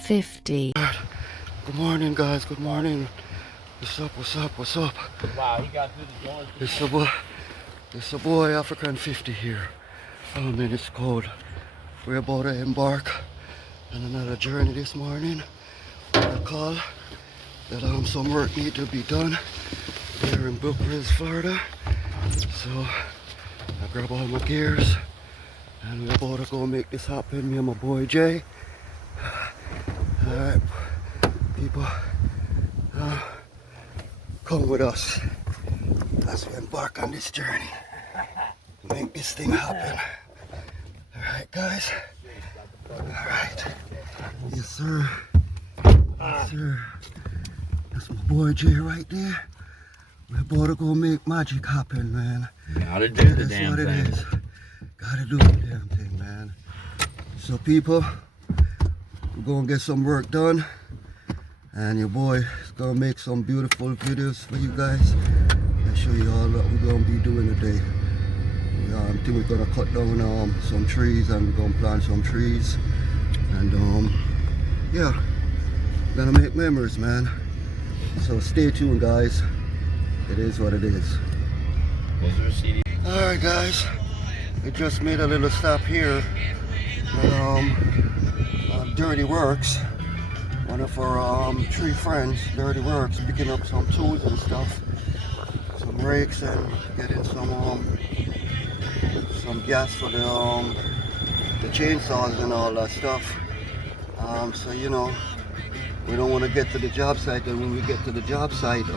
50. Good morning, guys. Good morning. What's up? What's up? What's up? Wow, he got through the doors. It's the boy African 50 here. Oh man, it's cold. We're about to embark on another journey this morning. I call that some work need to be done here in Brook Ridge, Florida. So I grab all my gears and we're about to go make this happen. Me and my boy Jay. Alright, people, come with us as we embark on this journey. Make this thing happen. Alright, guys. Alright. Yes, sir. Yes, sir. That's my boy Jay right there. We're about to go make magic happen, man. Gotta do the damn That's what thing. it is. Gotta do the damn thing, man. So, people, we're gonna get some work done. And your boy is gonna make some beautiful videos for you guys and show you all what we're gonna be doing today. I think we're gonna cut down some trees and we're gonna plant some trees. And yeah, we're gonna make memories, man. So stay tuned, guys. It is what it is. Alright, guys. We just made a little stop here at Dirty Works. One of our tree friends, Dirty Works, picking up some tools and stuff, some rakes, and getting some gas for the chainsaws and all that stuff. So you know, we don't want to get to the job site, and when we get to the job site, we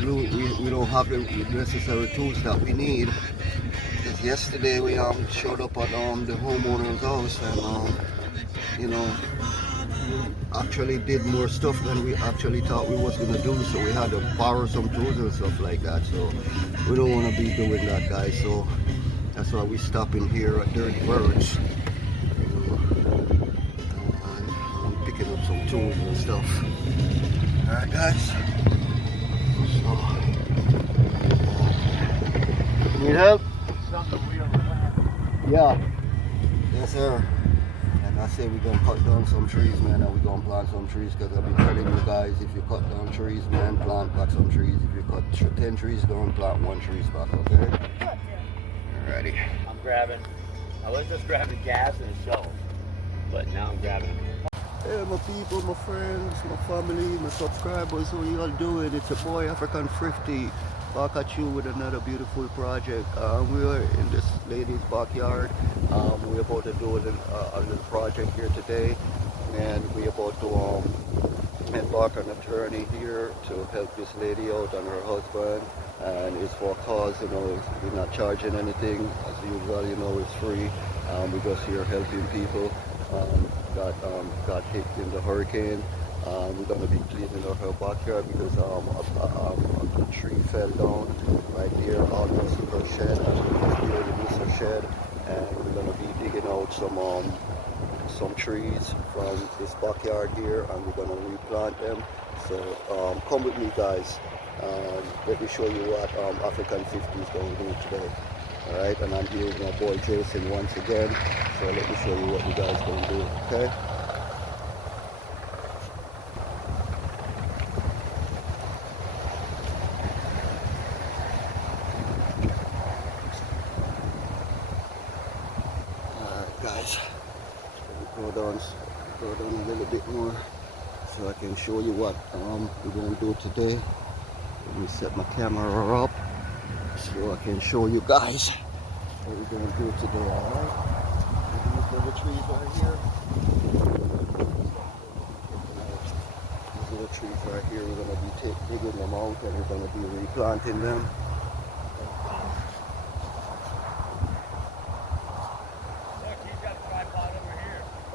don't have the necessary tools that we need. Because yesterday we showed up at the homeowner's house, and you know, actually did more stuff than we actually thought we was gonna do, so we had to borrow some tools and stuff like that. So we don't want to be doing that, guys. So that's why we stopping here at Dirty Works, and picking up some tools and stuff. All right, guys. So, need help? Yeah. Yes, sir. I say we're gonna cut down some trees, man, and we're gonna plant some trees, because I've been telling you guys, if you cut down trees, man, plant back some trees. If you cut 10 trees down, plant 1 tree back, okay? Alrighty. I was just grabbing gas and a shovel, but now I'm grabbing. Hey, my people, my friends, my family, my subscribers, how you all doing? It's your boy African 50 back at you with another beautiful project. We are in this lady's backyard. We're about to do a little project here today, and we're about to embark on a journey here to help this lady out and her husband. And it's for a cause, you know, we're not charging anything. As usual, you know, it's free. We're just here helping people got hit in the hurricane. We're going to be cleaning up her backyard because a tree fell down right here almost to her shed, and we just barely missed her shed. And we're going to be digging out some trees from this backyard here, and we're going to replant them. So come with me, guys. Let me show you what African 50 is going to do today. Alright, and I'm here with my boy Jason once again. So let me show you what you guys going to do, okay? Guys, let me go down a little bit more so I can show you what we're going to do today. Let me set my camera up so I can show you guys what we're going to do today. Alright, these little trees right here. These little trees right here, we're going to be digging them out, and we're going to be replanting them.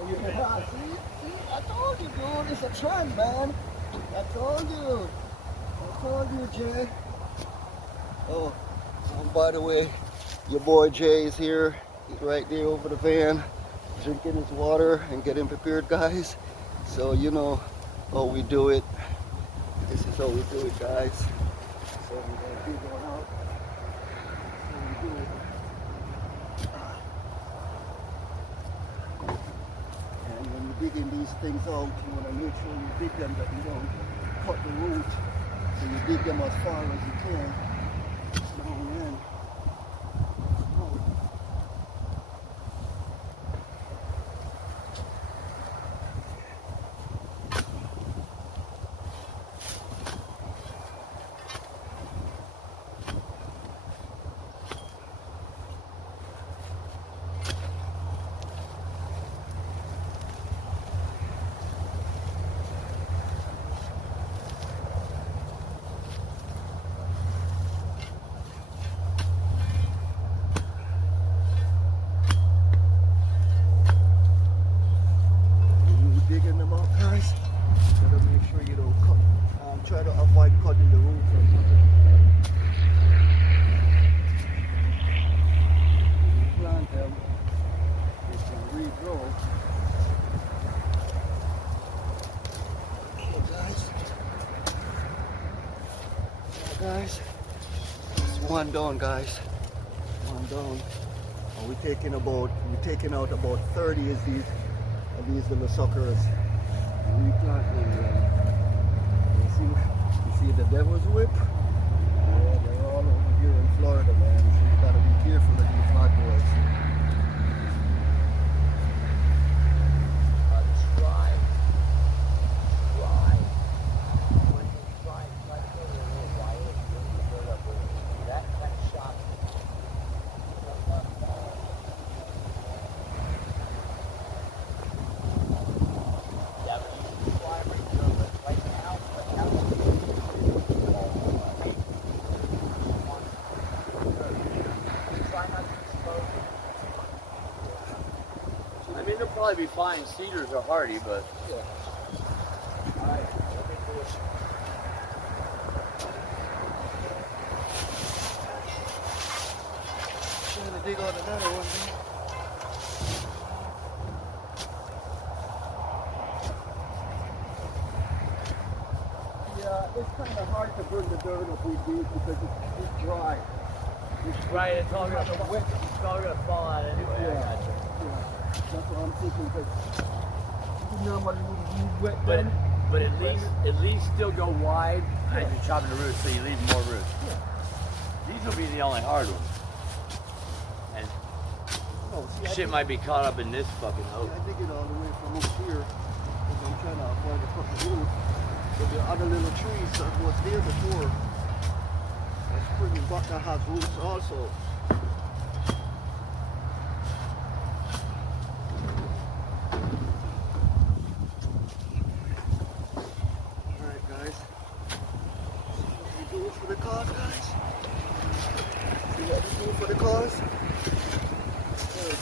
See, I told you, dude, it's a trend, man. I told you, Jay. Oh, by the way, your boy Jay is here. He's right there over the van, drinking his water and getting prepared, guys. So you know how we do it. This is how we do it, guys. So we're gonna be going out. That's how we do it. And when you're digging these things out, you want to make sure you dig them that you don't cut the root. So you dig them as far as you can. Down in. Oh. Digging them out, guys. Gotta make sure you don't cut. Try to avoid cutting the roots or something. When you plant them, they can regrow. Okay, guys. Yeah, guys. It's one down, guys. One down. And we're taking out about 30 of these little suckers. Replant them. You see the devil's whip? Yeah, they're all over here in Florida, man. So you gotta be careful of these bad boys. Try. When you try to go a little while, you build up that shot. Yeah, but you can try right now. Try not to expose it. I mean, they'll probably be fine. Cedars are hardy, but. Yeah. Alright, let me do it. Trying to dig out another one, man. Yeah, it's kind of hard to burn the dirt up with these because it's dry. Right, it's all It's gonna wet. fall out anyway. I Yeah. gotcha. Yeah, that's what I'm thinking. Because you normally would use wet But them. but at least still go wide as you're chopping the roots, so you leave more roots. Yeah. These will be the only hard ones. And No, see, I shit dig- might be caught up in this fucking I oak. dig it all the way from up here because I'm trying to avoid the fucking roots. But the other little trees that was there before, that spring buck that has roots also. Alright guys. See what we do for the cause, guys? See what we do for the cause? Good.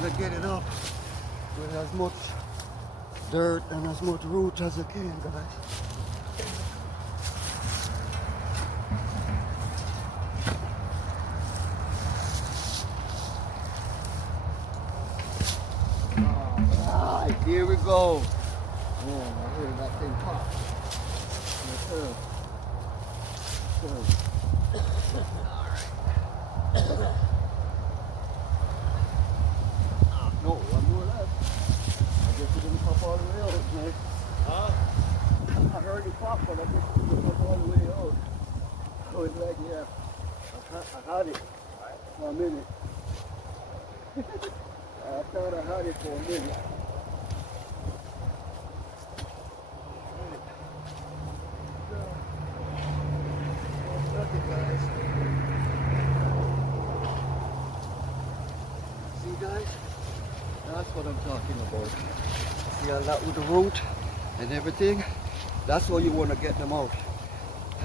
want to get it up with as much dirt and as much root as I can, guys. Alright, here we go. Oh, I hear that thing pop. Yes, sir. No, one more left. I guess it didn't pop all the way out, man. Huh? I heard it pop, but I guess it didn't pop all the way out. So it's like, yeah, I had it for a minute. I thought I had it for a minute. Okay, guys. See, guys? That's what I'm talking about. See all that with the root and everything? That's how you want to get them out.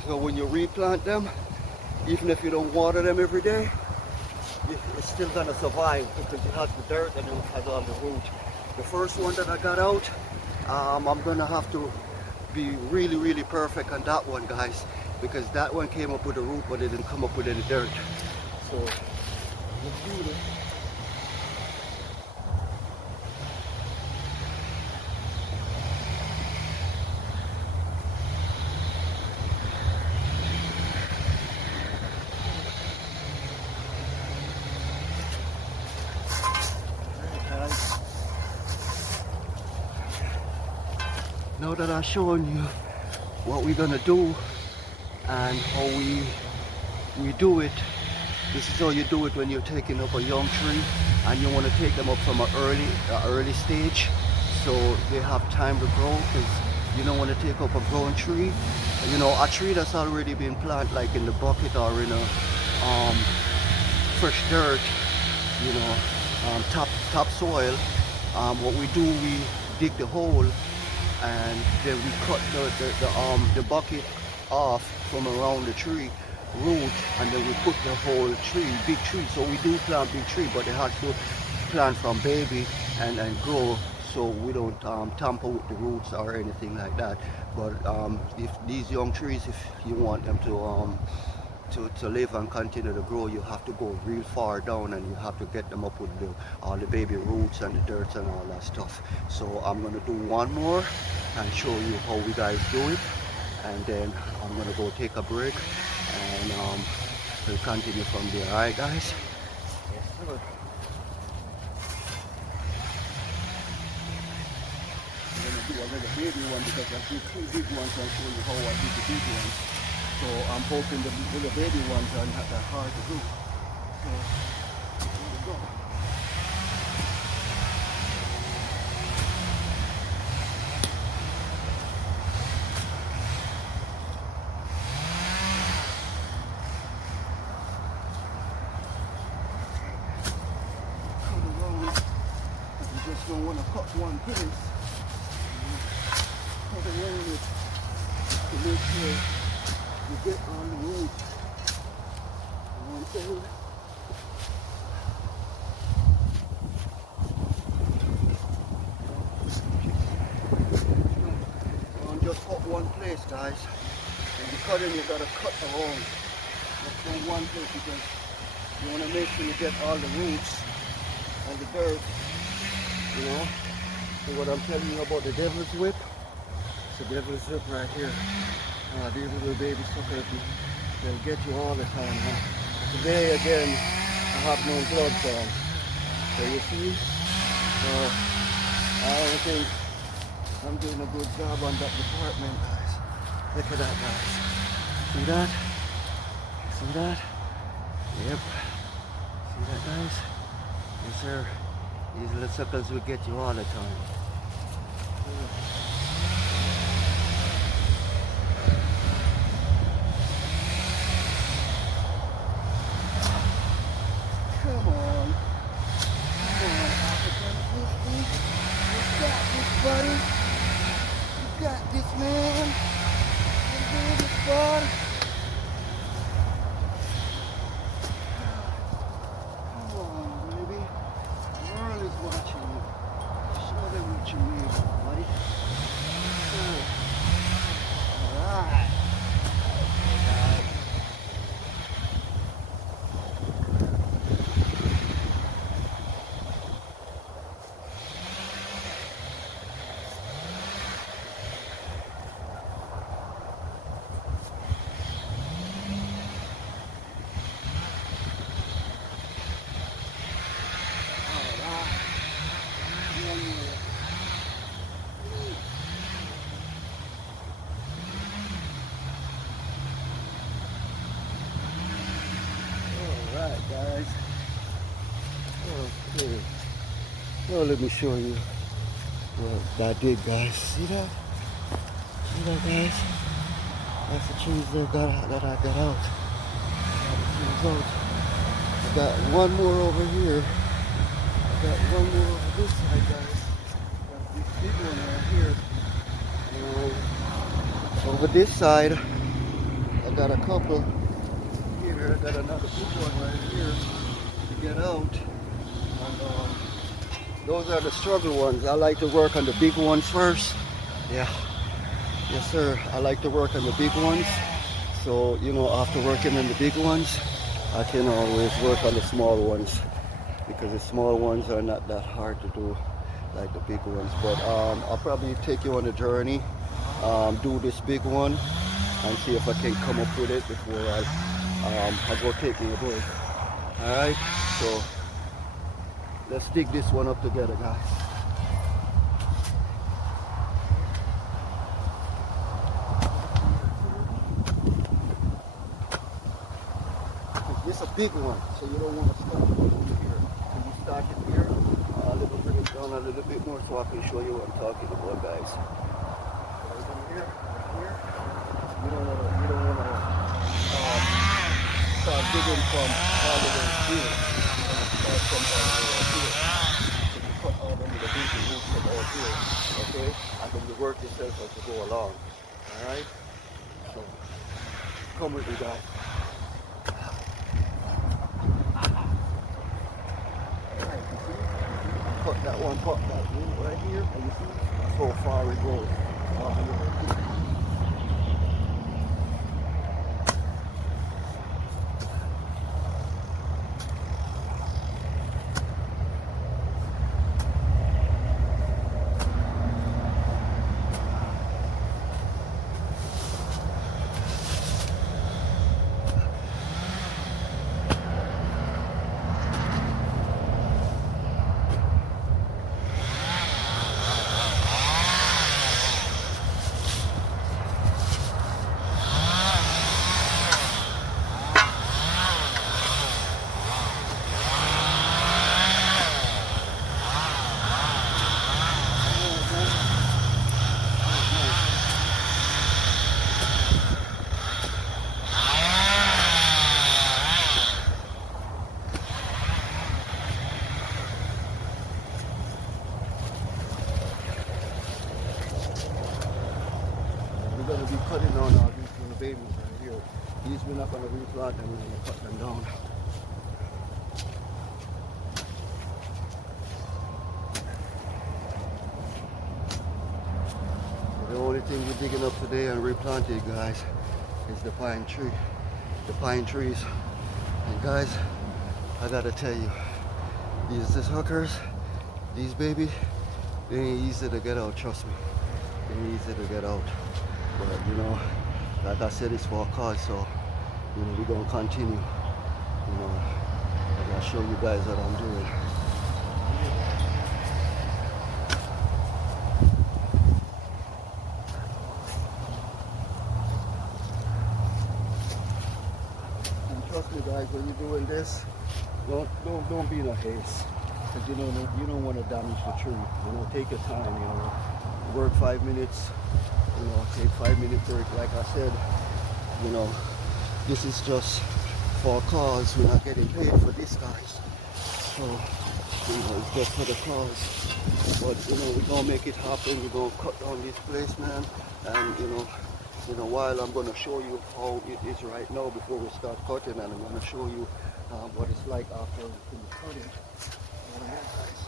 So when you replant them, even if you don't water them every day, it's still going to survive because it has the dirt and it has all the root. The first one that I got out, I'm going to have to be really, really perfect on that one, guys, because that one came up with the root, but it didn't come up with any dirt. So let's do this. Now that I've shown you what we're gonna do and how we do it, this is how you do it when you're taking up a young tree and you want to take them up from an early stage so they have time to grow, because you don't want to take up a growing tree. You know, a tree that's already been planted like in the bucket or in a fresh dirt, you know, top soil. What we do, we dig the hole and then we cut the bucket off from around the tree root, and then we put the whole tree, big tree. So we do plant big tree, but it has to plant from baby and grow, so we don't tamper with the roots or anything like that. But if these young trees, if you want them to live and continue to grow, you have to go real far down and you have to get them up with all the baby roots and the dirt and all that stuff. So I'm going to do one more and show you how we guys do it, and then I'm going to go take a break and we'll continue from there. Alright, guys? Yes, sir. I'm going to do a little baby one because I did two big ones. I'll show you how I did the big ones. So I'm hoping the little baby ones are not that hard to do. So here we go. Cut around. You just don't want to cut one place. Cut around it to make sure you get on the root. Don't just cut one place, guys. When you're cutting, you gotta cut around. Just from one place, because you want to make sure you get all the roots and the dirt. You know. See what I'm telling you about the devil's whip? It's the devil's whip right here. These little baby suckers, they'll get you all the time. Huh? Today again, I have no blood from. So you see, I don't think I'm doing a good job on that department, guys. Look at that, guys. See that? See that? Yep. See that, guys? Yes, sir. These little suckers will get you all the time. Come on, African 50. You got this, buddy. You got this, man. You can do this, bud. Come on, baby. The world is Okay. Well, let me show you what I did, guys. See that? See that, guys? That's the trees that I got out. Got the trees out. I got one more over here. I got one more over this side, guys. Got this big one right here. And over this side, I got a couple here. I got another big one right here to get out. And those are the struggle ones. I like to work on the big ones first. Yeah. Yes, sir. I like to work on the big ones. So, you know, after working on the big ones, I can always work on the small ones because the small ones are not that hard to do like the big ones. But I'll probably take you on a journey, do this big one and see if I can come up with it before I go taking a break. All right, so let's dig this one up together, guys. This is a big one, so you don't want to start over here. When you start it here, let me bring it down a little bit more so I can show you what I'm talking about, guys. Right in here, you don't want to start digging from all the way here. You want to start from all the way here. So you cut all the little baby roots from all here, okay? And then you work yourself as you go along, all right? So come with me, guys. Cut that one, cut that root right here, and you see so far it goes. We're going to be cutting down all these little babies right here. These we're not going to replant them, we're going to cut them down. The only thing we're digging up today and replanting, guys, is the pine tree. The pine trees. And guys, I gotta tell you, these hookers, these babies, they ain't easy to get out, trust me. They ain't easy to get out. But you know, like I said, it's for a cause, so you know, we're gonna continue. You know, I'm gonna show you guys what I'm doing. And trust me, guys, when you're doing this, don't be in a haste, because you don't want to damage the tree. You know, take your time. You know, work 5 minutes. You know, take 5-minute break. Like I said, you know, this is just for a cause. We're not getting paid for this, guys. So, you know, it's just for the cause. But you know, we're gonna make it happen. We're gonna cut down this place, man. And you know, while I'm gonna show you how it is right now before we start cutting, and I'm gonna show you what it's like after we finish cutting. Guys.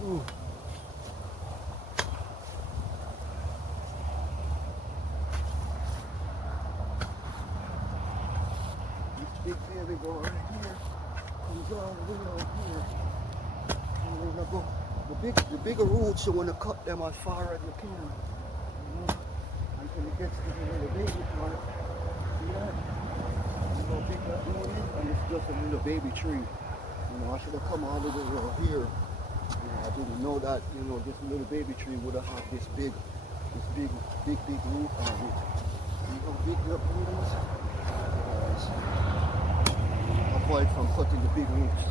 Ooh. This big baby boy right here comes all the way out here. And we're gonna go the bigger roots, you wanna cut them as far as you can. You know, until it gets to the little baby part. See that? You know how big that root is? And it's just a little baby tree. You know, I should have come all the way over here. You know, I didn't know that, you know, this little baby tree would have had this big root on it. You how big your buildings. Avoid from cutting the big roots.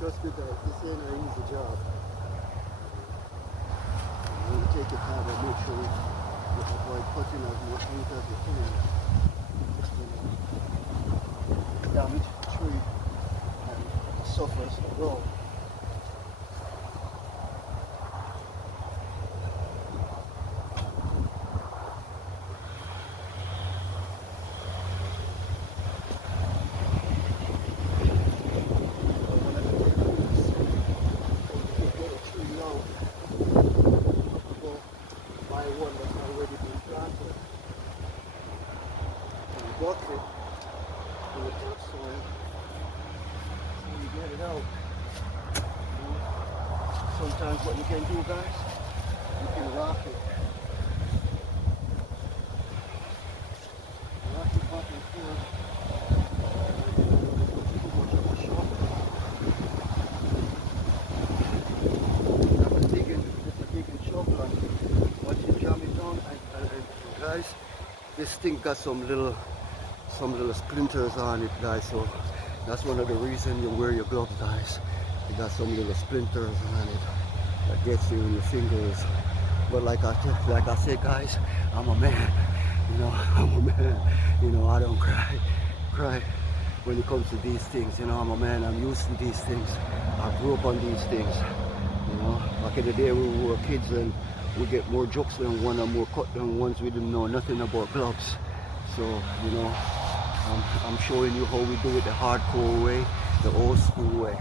Trust me guys, this ain't an easy job. You want to take your time and make sure you avoid cutting as much meat as you can. Damage the tree and it suffers the road. Sometimes what you can do, guys, you can rock it. Rock it back and forth. Too much of a shock. That's a digging shovel. And once you jam it down, and guys, this thing got some little splinters on it, guys. So that's one of the reasons you wear your gloves, guys. It got some little splinters on it that gets you in your fingers. But like I said, guys, I'm a man. You know, I'm a man. You know, I don't cry when it comes to these things. You know, I'm a man. I'm used to these things. I grew up on these things. You know, back in the day when we were kids and we get more jokes than one and more cut than ones we didn't know nothing about gloves. So, you know, I'm showing you how we do it the hardcore way, the old school way.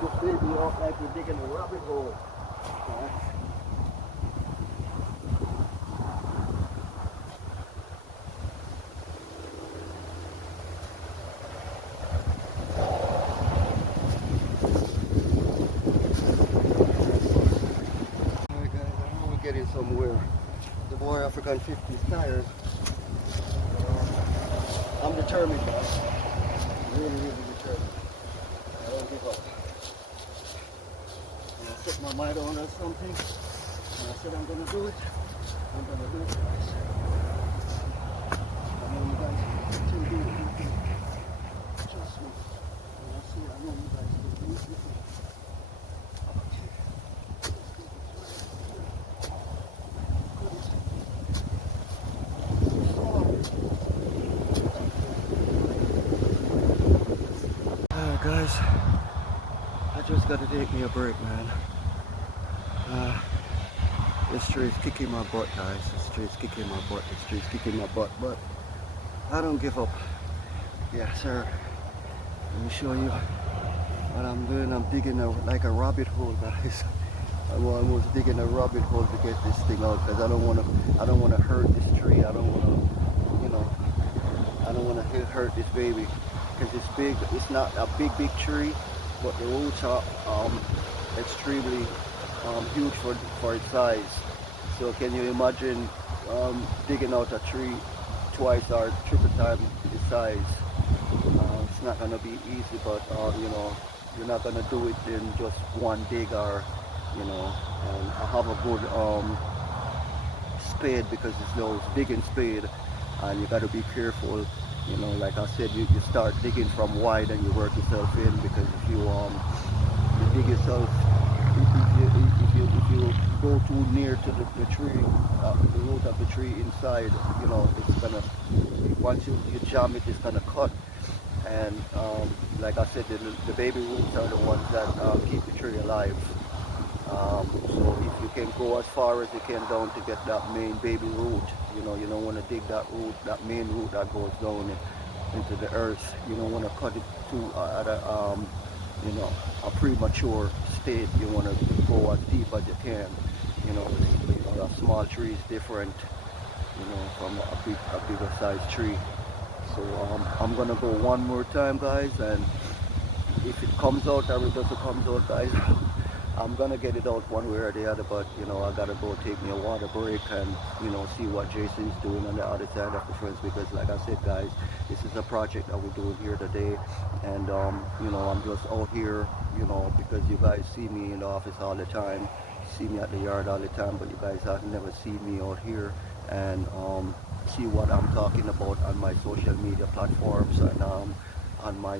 Just baby off like we're digging a rabbit hole. Alright guys, I know we're getting somewhere. The Boy African 50's tired. I'm determined, guys. Really determined. I don't give up. And I set my mind on something, and I said I'm gonna do it. I'm gonna do it, guys. I know you guys can do it. You can trust me. And I know you guys can do it. Alright guys, I just gotta take me a break, man. This tree is kicking my butt, guys. This tree is kicking my butt. This tree is kicking my butt, but I don't give up. Yeah, sir. Let me show you what I'm doing. I'm digging like a rabbit hole, guys. I'm almost digging a rabbit hole to get this thing out because I don't want to hurt this tree. I don't want to, you know, I don't want to hurt this baby because it's big. It's not a big tree, but the roots are extremely huge for its size. So can you imagine digging out a tree twice or triple time its size? It's not gonna be easy, but you know, you're not gonna do it in just one dig, or you know, and I have a good spade, because it's digging spade, and you got to be careful. You know, like I said, you start digging from wide and you work yourself in, because if you dig yourself, if you go too near to the tree, the root of the tree inside, you know, it's gonna, once you jam it, it's gonna cut. And like I said, the baby roots are the ones that keep the tree alive. So if you can go as far as you can down to get that main baby root, you don't want to dig that root, that main root that goes down into the earth. You don't want to cut it to at a premature state. You want to go as deep as you can. A small tree is different, from a bigger size tree. So I'm gonna go one more time, guys, and if it comes out or it doesn't come out, guys, I'm gonna get it out one way or the other. But I gotta go take me a water break and see what Jason's doing on the other side of the fence, because like I said, guys, this is a project that we're doing here today. And I'm just out here, because you guys see me in the office all the time, see me at the yard all the time, but you guys have never seen me out here and see what I'm talking about on my social media platforms and on my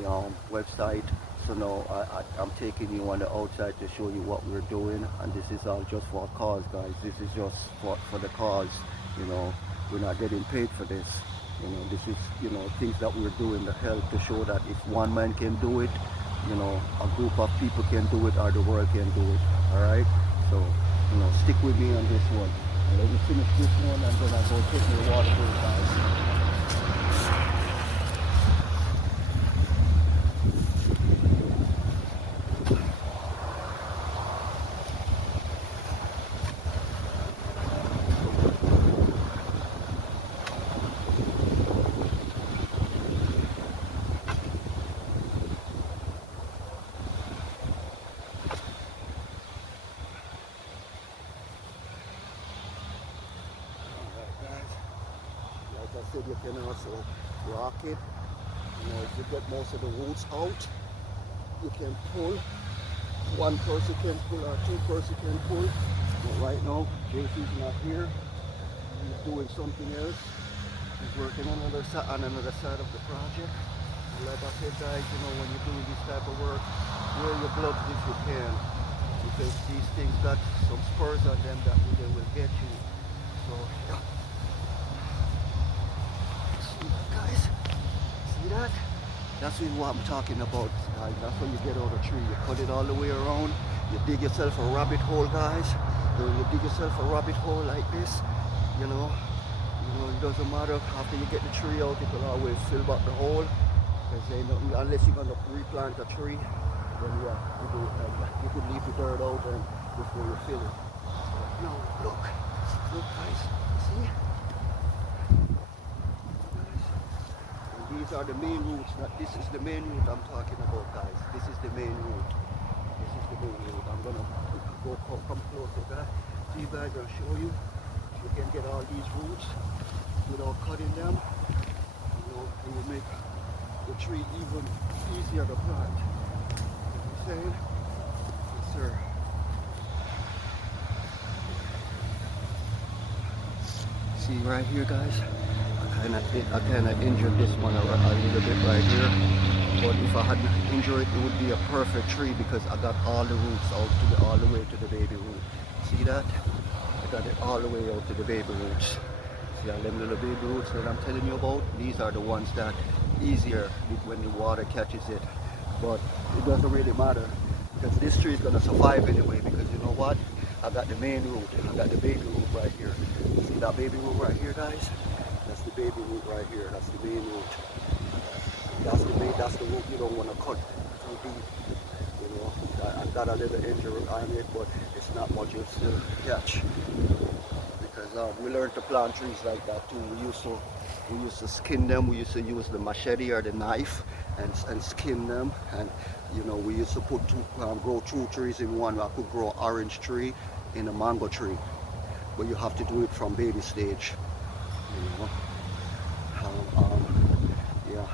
website. So now I'm taking you on the outside to show you what we're doing, and this is all just for a cause, guys. This is just for the cause. We're not getting paid for this. This is things that we're doing to help, to show that if one man can do it, a group of people can do it, or the world can do it. All right. So stick with me on this one. And let me finish this one, and then I'll go take my water break, guys. Like I said, you can also rock it. If you get most of the roots out, you can pull. One person can pull or two person can pull. But right now, JC's not here. He's doing something else. He's working on another side of the project. And like I said, guys, when you're doing this type of work, wear your gloves if you can, because these things got some spurs on them that they will get you. So yeah. Guys, see that? That's what I'm talking about. That's when you get out a tree. You cut it all the way around. You dig yourself a rabbit hole, guys. You dig yourself a rabbit hole like this. It doesn't matter. After you get the tree out, it will always fill back the hole. Because unless you're gonna replant a tree, then yeah, you could leave the dirt out and before you fill it. Now look, guys. See? These are the main roots. This is the main root I'm talking about, guys. This is the main root. This is the main root. I'm gonna come closer, guys. So you guys, I'll show you. You can get all these roots without cutting them. It will make the tree even easier to plant. You know what I'm saying? Yes, sir. See right here, guys. I kind of injured this one a little bit right here, but if I hadn't injured it, it would be a perfect tree, because I got all the roots out all the way to the baby root. See that? I got it all the way out to the baby roots. See all them little baby roots that I'm telling you about? These are the ones that easier when the water catches it, but it doesn't really matter, because this tree is gonna survive anyway, because you know what? I got the main root. I got the baby root right here. See that baby root right here, guys? That's the baby root right here. That's the main root. That's the root you don't want to cut too deep. I got a little injury on it, but it's not much. You'll still catch. Because we learned to plant trees like that too. We used to skin them. We used to use the machete or the knife and skin them. And we used to grow two trees in one. I could grow orange tree in a mango tree, but you have to do it from baby stage. Yeah,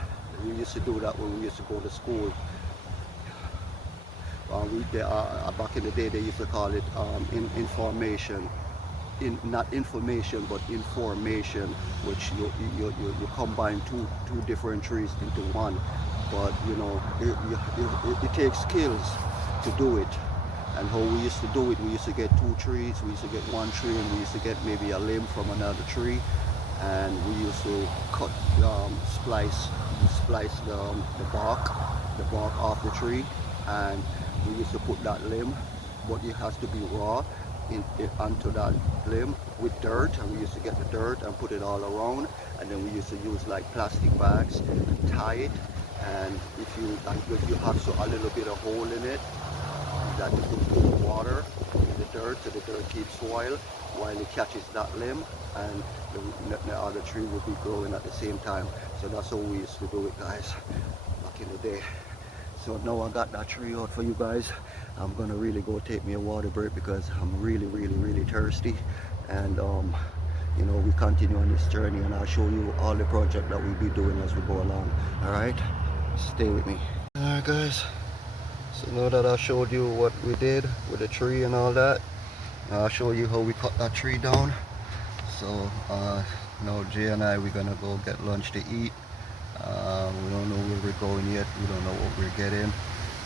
we used to do that when we used to go to school. back in the day they used to call it information. Not information but information, which you combine two different trees into one. But you know, it takes skills to do it. And how we used to do it, we used to get two trees, we used to get one tree, and we used to get maybe a limb from another tree, and we used to cut, splice the bark off the tree, and we used to put that limb, but it has to be raw, onto that limb with dirt, and we used to get the dirt and put it all around, and then we used to use like plastic bags and tie it, and if you have a little bit of hole in it, that you can put water in the dirt so the dirt keeps soil while it catches that limb, and the other tree will be growing at the same time. So that's how we used to do it, guys, back in the day. So now I got that tree out for you guys. I'm gonna really go take me a water break because I'm really thirsty, and you know, we continue on this journey, and I'll show you all the project that we'll be doing as we go along. All right, stay with me. All right, guys, so now that I showed you what we did with the tree and all that, I'll show you how we cut that tree down. So now Jay and I, we're gonna go get lunch to eat. We don't know where we're going yet. We don't know what we're getting.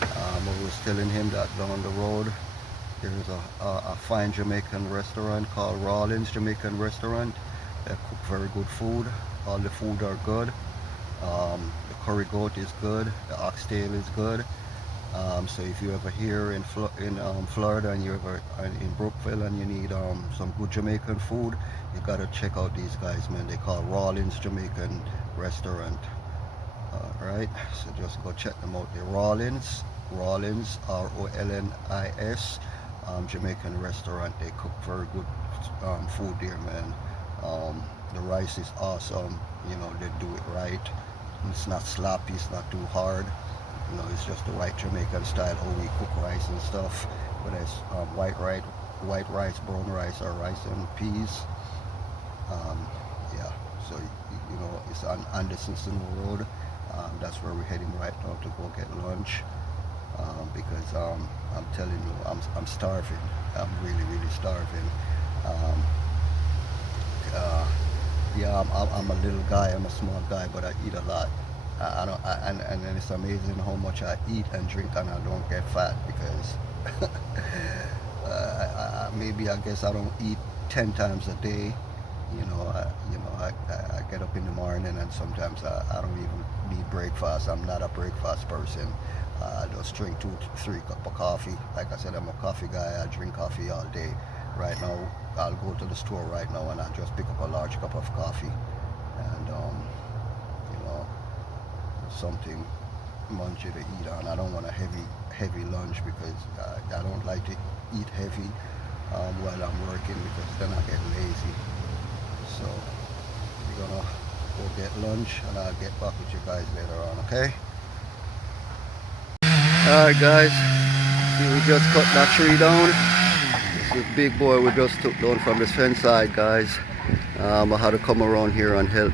I was telling him that down the road there's a fine Jamaican restaurant called Rawlins Jamaican Restaurant. They cook very good food. All the food are good. The curry goat is good. The oxtail is good. So if you're ever here in Florida, and you're ever in Brookville and you need some good Jamaican food, you gotta check out these guys, man. They call Rawlins Jamaican Restaurant. Right, so just go check them out. The Rawlins, R-O-L-N-I-S, Jamaican restaurant. They cook very good food there, man. The rice is awesome. You know, they do it right. It's not sloppy, it's not too hard. You know, it's just the right Jamaican style how we cook rice and stuff. Whether it's white rice, brown rice, or rice and peas. Yeah, so you know, it's on Anderson Road. That's where we're heading right now to go get lunch, because I'm telling you, I'm starving. I'm really starving. Yeah, I'm a little guy. I'm a small guy, but I eat a lot. And then it's amazing how much I eat and drink, and I don't get fat because maybe I guess I don't eat 10 times a day. You know, I get up in the morning, and sometimes I don't even need breakfast. I'm not a breakfast person. I just drink 2-3 cups of coffee. Like I said, I'm a coffee guy. I drink coffee all day. Right now, I'll go to the store right now and I'll just pick up a large cup of coffee, and you know, something munchy to eat on. I don't want a heavy lunch because I don't like to eat heavy while I'm working, because then I get lazy. So we're gonna go get lunch, and I'll get back with you guys later on, okay? Alright guys, see, we just cut that tree down. This is a big boy we just took down from this fence side, guys. I had to come around here and help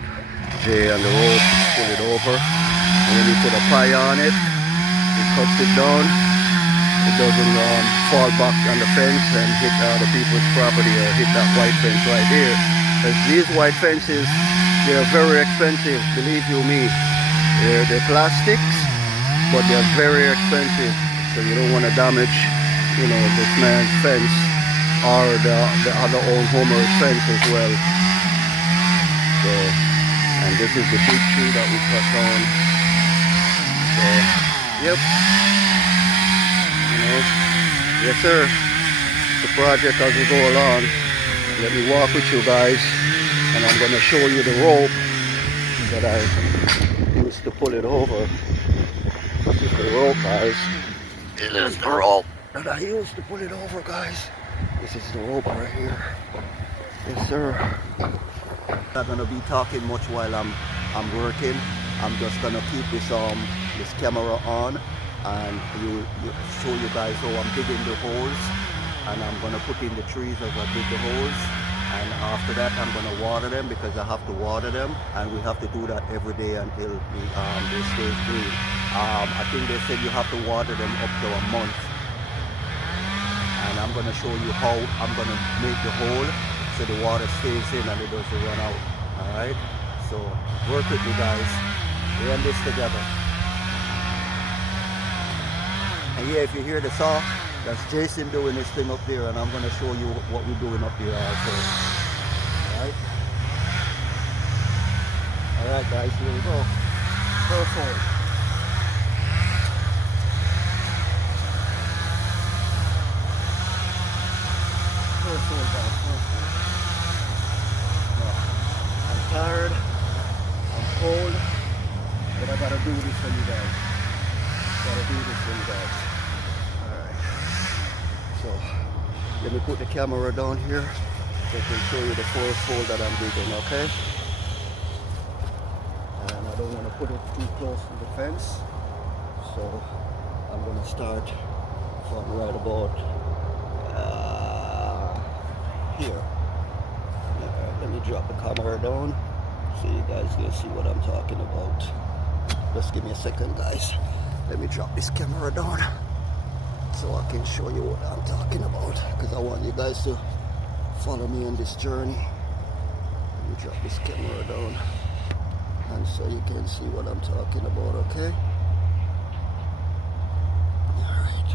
Jay and the rope pull it over, and then he put a pie on it. He cuts it down. It doesn't fall back on the fence and hit other people's property, or hit that white fence right there. Because these white fences, they're very expensive, believe you me. They're plastics, but they're very expensive. So you don't want to damage, you know, this man's fence, or the other own homeowner's fence as well. So, and this is the big tree that we cut down. So, yep. You know, yes sir. The project as we go along. Let me walk with you guys, and I'm going to show you the rope that I used to pull it over. This is the rope, guys. It is the rope that I used to pull it over, guys. This is the rope right here. Yes, sir. I'm not going to be talking much while I'm working. I'm just going to keep this camera on, and show you guys how I'm digging the holes. And I'm going to put in the trees as I dig the holes, and after that I'm going to water them, because I have to water them, and we have to do that every day until they stay green. I think they said you have to water them up to a month I'm gonna show you how I'm gonna make the hole so the water stays in and it doesn't run out. Alright? So work with me, guys. We're in this together. And yeah, if you hear the saw, that's Jason doing this thing up there, and I'm gonna show you what we're doing up there also. Alright? Alright guys, here we go. First hole. First hole, guys. First hole. I'm tired. I'm cold. But I gotta do this for you guys. Gotta do this for you guys. Alright. So, let me put the camera down here so I can show you the first hole that I'm digging, okay? And I don't want to put it too close to the fence. So, I'm going to start from right about here. Let me drop the camera down so you guys can see what I'm talking about. Just give me a second, guys. Let me drop this camera down so I can show you what I'm talking about, because I want you guys to follow me on this journey. Let me drop this camera down and so you can see what I'm talking about, okay? Alright.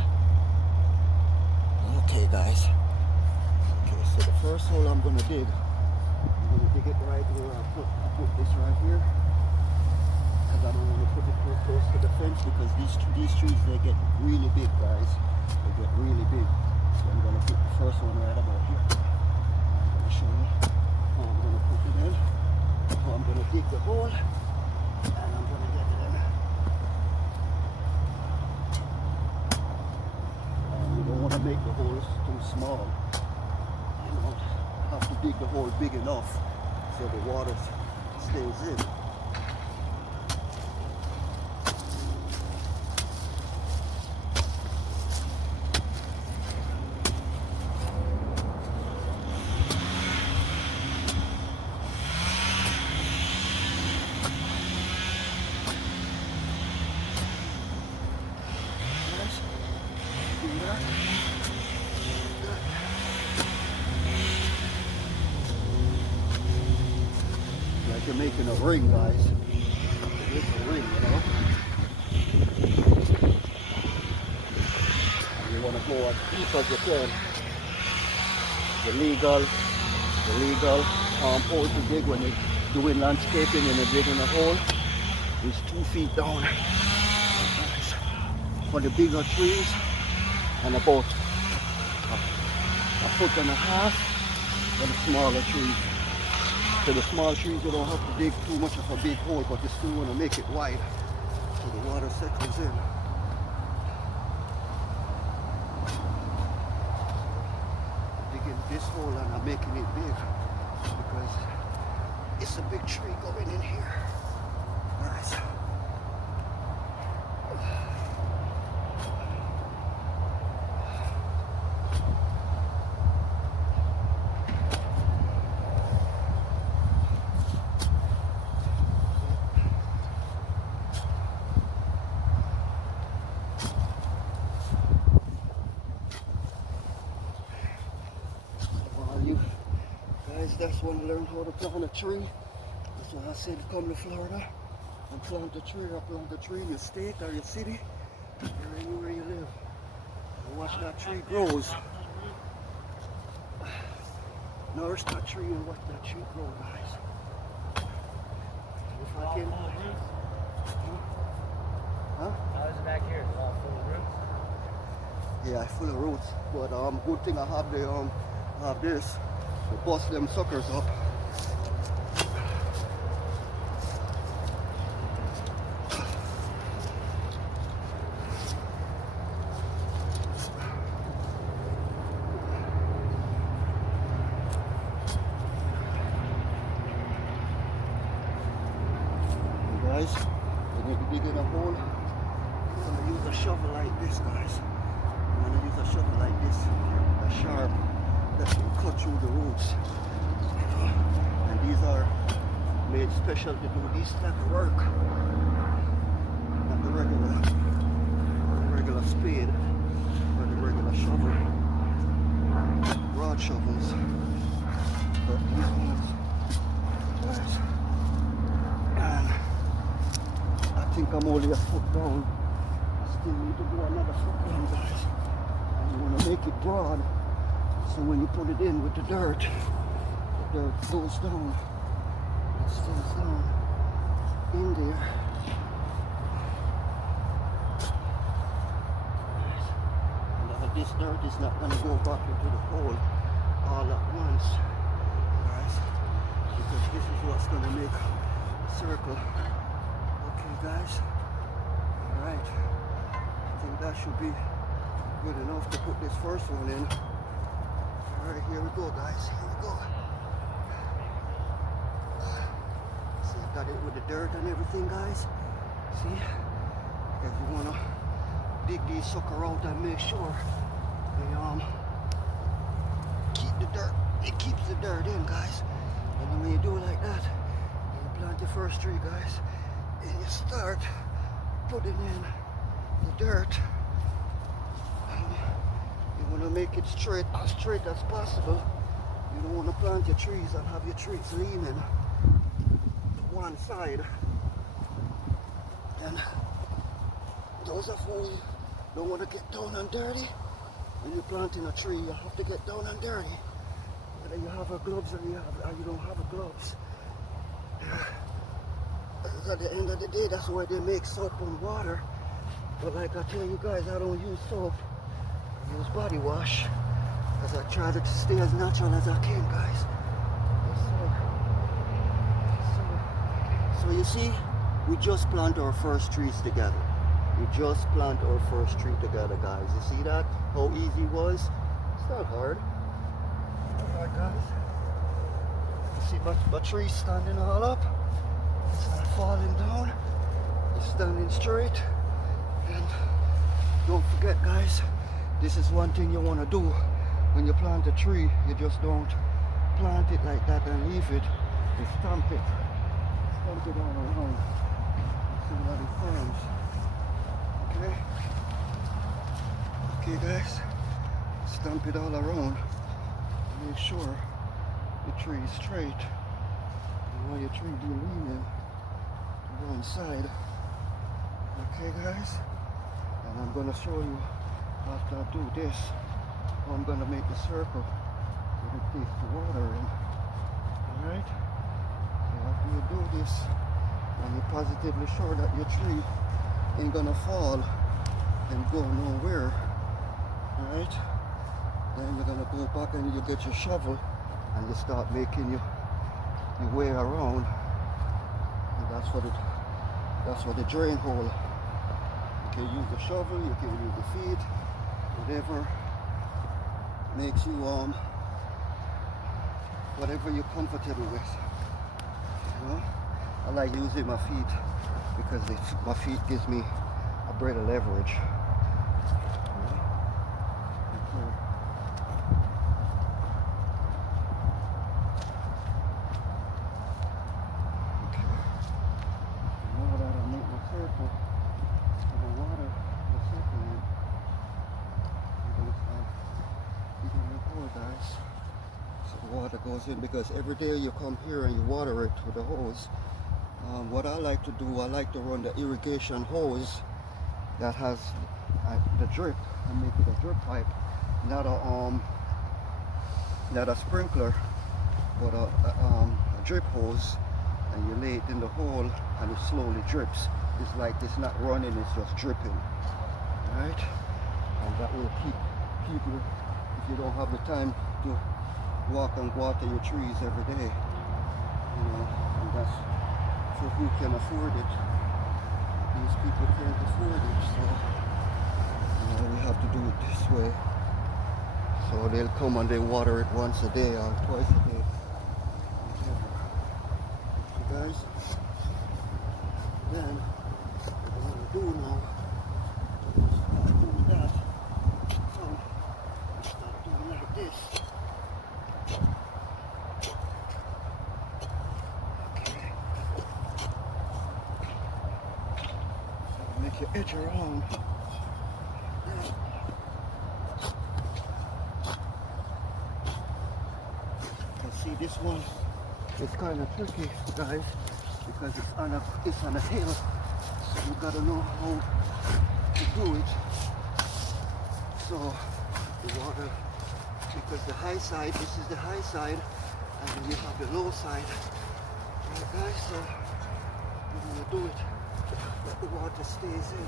Okay, guys. Okay, so the first hole I'm gonna dig, I'm gonna dig it right where I put this right here. Because I don't want to put it too close to the fence, because these trees, they get really big, guys. They get really big. So I'm going to put the first one right about here. I'm going to show you how I'm going to put it in. So I'm going to dig the hole and I'm going to get it in. And you don't want to make the holes too small. You know, have to dig the hole big enough so the water stays in. Like you're making a ring, guys. It's a ring, you know. And you want to go as deep as you can. The legal hole to dig when you're doing landscaping and you're digging a hole is 2 feet down. For the bigger trees, and about a foot and a half for the smaller trees. So the small trees, you don't have to dig too much of a big hole, but you still want to make it wide so the water settles in. I'm digging this hole and I'm making it big because it's a big tree going in here. Nice. You guys, that's when you learn how to plant a tree. That's why I said come to Florida and plant a tree, or plant a tree in your state or your city or anywhere you live. And watch that tree grows. Nourish that tree and watch that tree grow, guys. If I can. Huh? How is it back here? Is it all full of roots? Yeah, full of roots. But good thing I have the have this to bust them suckers up. Guys, when you dig in a hole, you're gonna use a shovel like this, guys. You're gonna use a shovel like this, a sharp, that can cut through the roots. And these are made special to do this type of work. Not the regular spade or the regular shovel. mud shovels. But these ones, guys, and I think I'm only a foot down. I still need to go another foot down, guys. And you want to make it broad, so when you put it in with the dirt goes down. It stays down in there. Now this dirt is not going to go back into the hole all at once, guys, because this is what's going to make a circle. Okay, guys. All right. I think that should be good enough to put this first one in. All right, here we go, guys. Here we go. See, I got it with the dirt and everything, guys. See? Because you want to dig these sucker out and make sure they keep the dirt. It keeps the dirt in, guys. And then when you do it like that, you plant the first tree, guys, and you start putting in the dirt. And you want to make it straight as possible. You don't want to plant your trees and have your trees leaning to one side. And those of you who don't want to get down and dirty, when you're planting a tree, you have to get down and dirty. Whether you have a gloves or you don't have a gloves. At the end of the day, that's why they make soap and water. But like I tell you guys, I don't use soap. I use body wash. Because I try to stay as natural as I can, guys. So you see, we just plant our first trees together. We just plant our first tree together, guys. You see that? How easy it was? It's not hard. Alright, guys. You see my tree standing all up? It's not falling down. It's standing straight. And don't forget, guys, this is one thing you want to do when you plant a tree. You just don't plant it like that and leave it. You stamp it. Stamp it all around. See that it forms. Okay? Okay, guys. Stamp it all around. Make sure the tree is straight. You want your tree to be leaning to one side. Okay, guys? And I'm going to show you after I do this how I'm going to make the circle so it takes the water in. Alright? So after you do this and you're positively sure that your tree ain't going to fall and go nowhere, alright? Then you're going to go back and you get your shovel and you start making your way around. And that's for the drain hole. You can use the shovel, you can use the feet, whatever makes you whatever you're comfortable with. You know? I like using my feet because my feet gives me a greater leverage. Goes in because every day you come here and you water it with a hose. What I like to do, I like to run the irrigation hose that has the drip and make it a drip pipe, not a sprinkler, but a drip hose, and you lay it in the hole and it slowly drips. It's like it's not running, it's just dripping. Alright? And that will keep you, if you don't have the time to walk and water your trees every day, you know, and that's for who can afford it. These people can't afford it, so you know, we have to do it this way. So they'll come and they water it once a day or twice a day, whatever. So guys, then what I want to do now is start doing that. So start doing like this. Your edge around. see this one is kind of tricky, guys, because it's on a hill, so you gotta know how to do it. So the water, because the high side, this is the high side, and then you have the low side. Right, guys, so you're gonna do it, let the water stays in.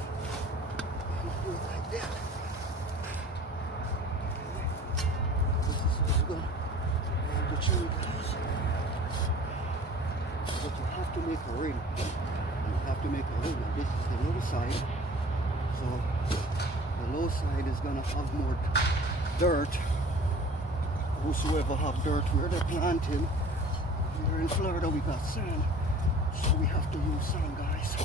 You do it like that. This is what you're gonna do, guys. But you have to make a ring. You have to make a ring. And this is the low side. So the low side is gonna have more dirt. Whosoever have dirt where they're planting. Here in Florida we got sand. So we have to use sand, guys.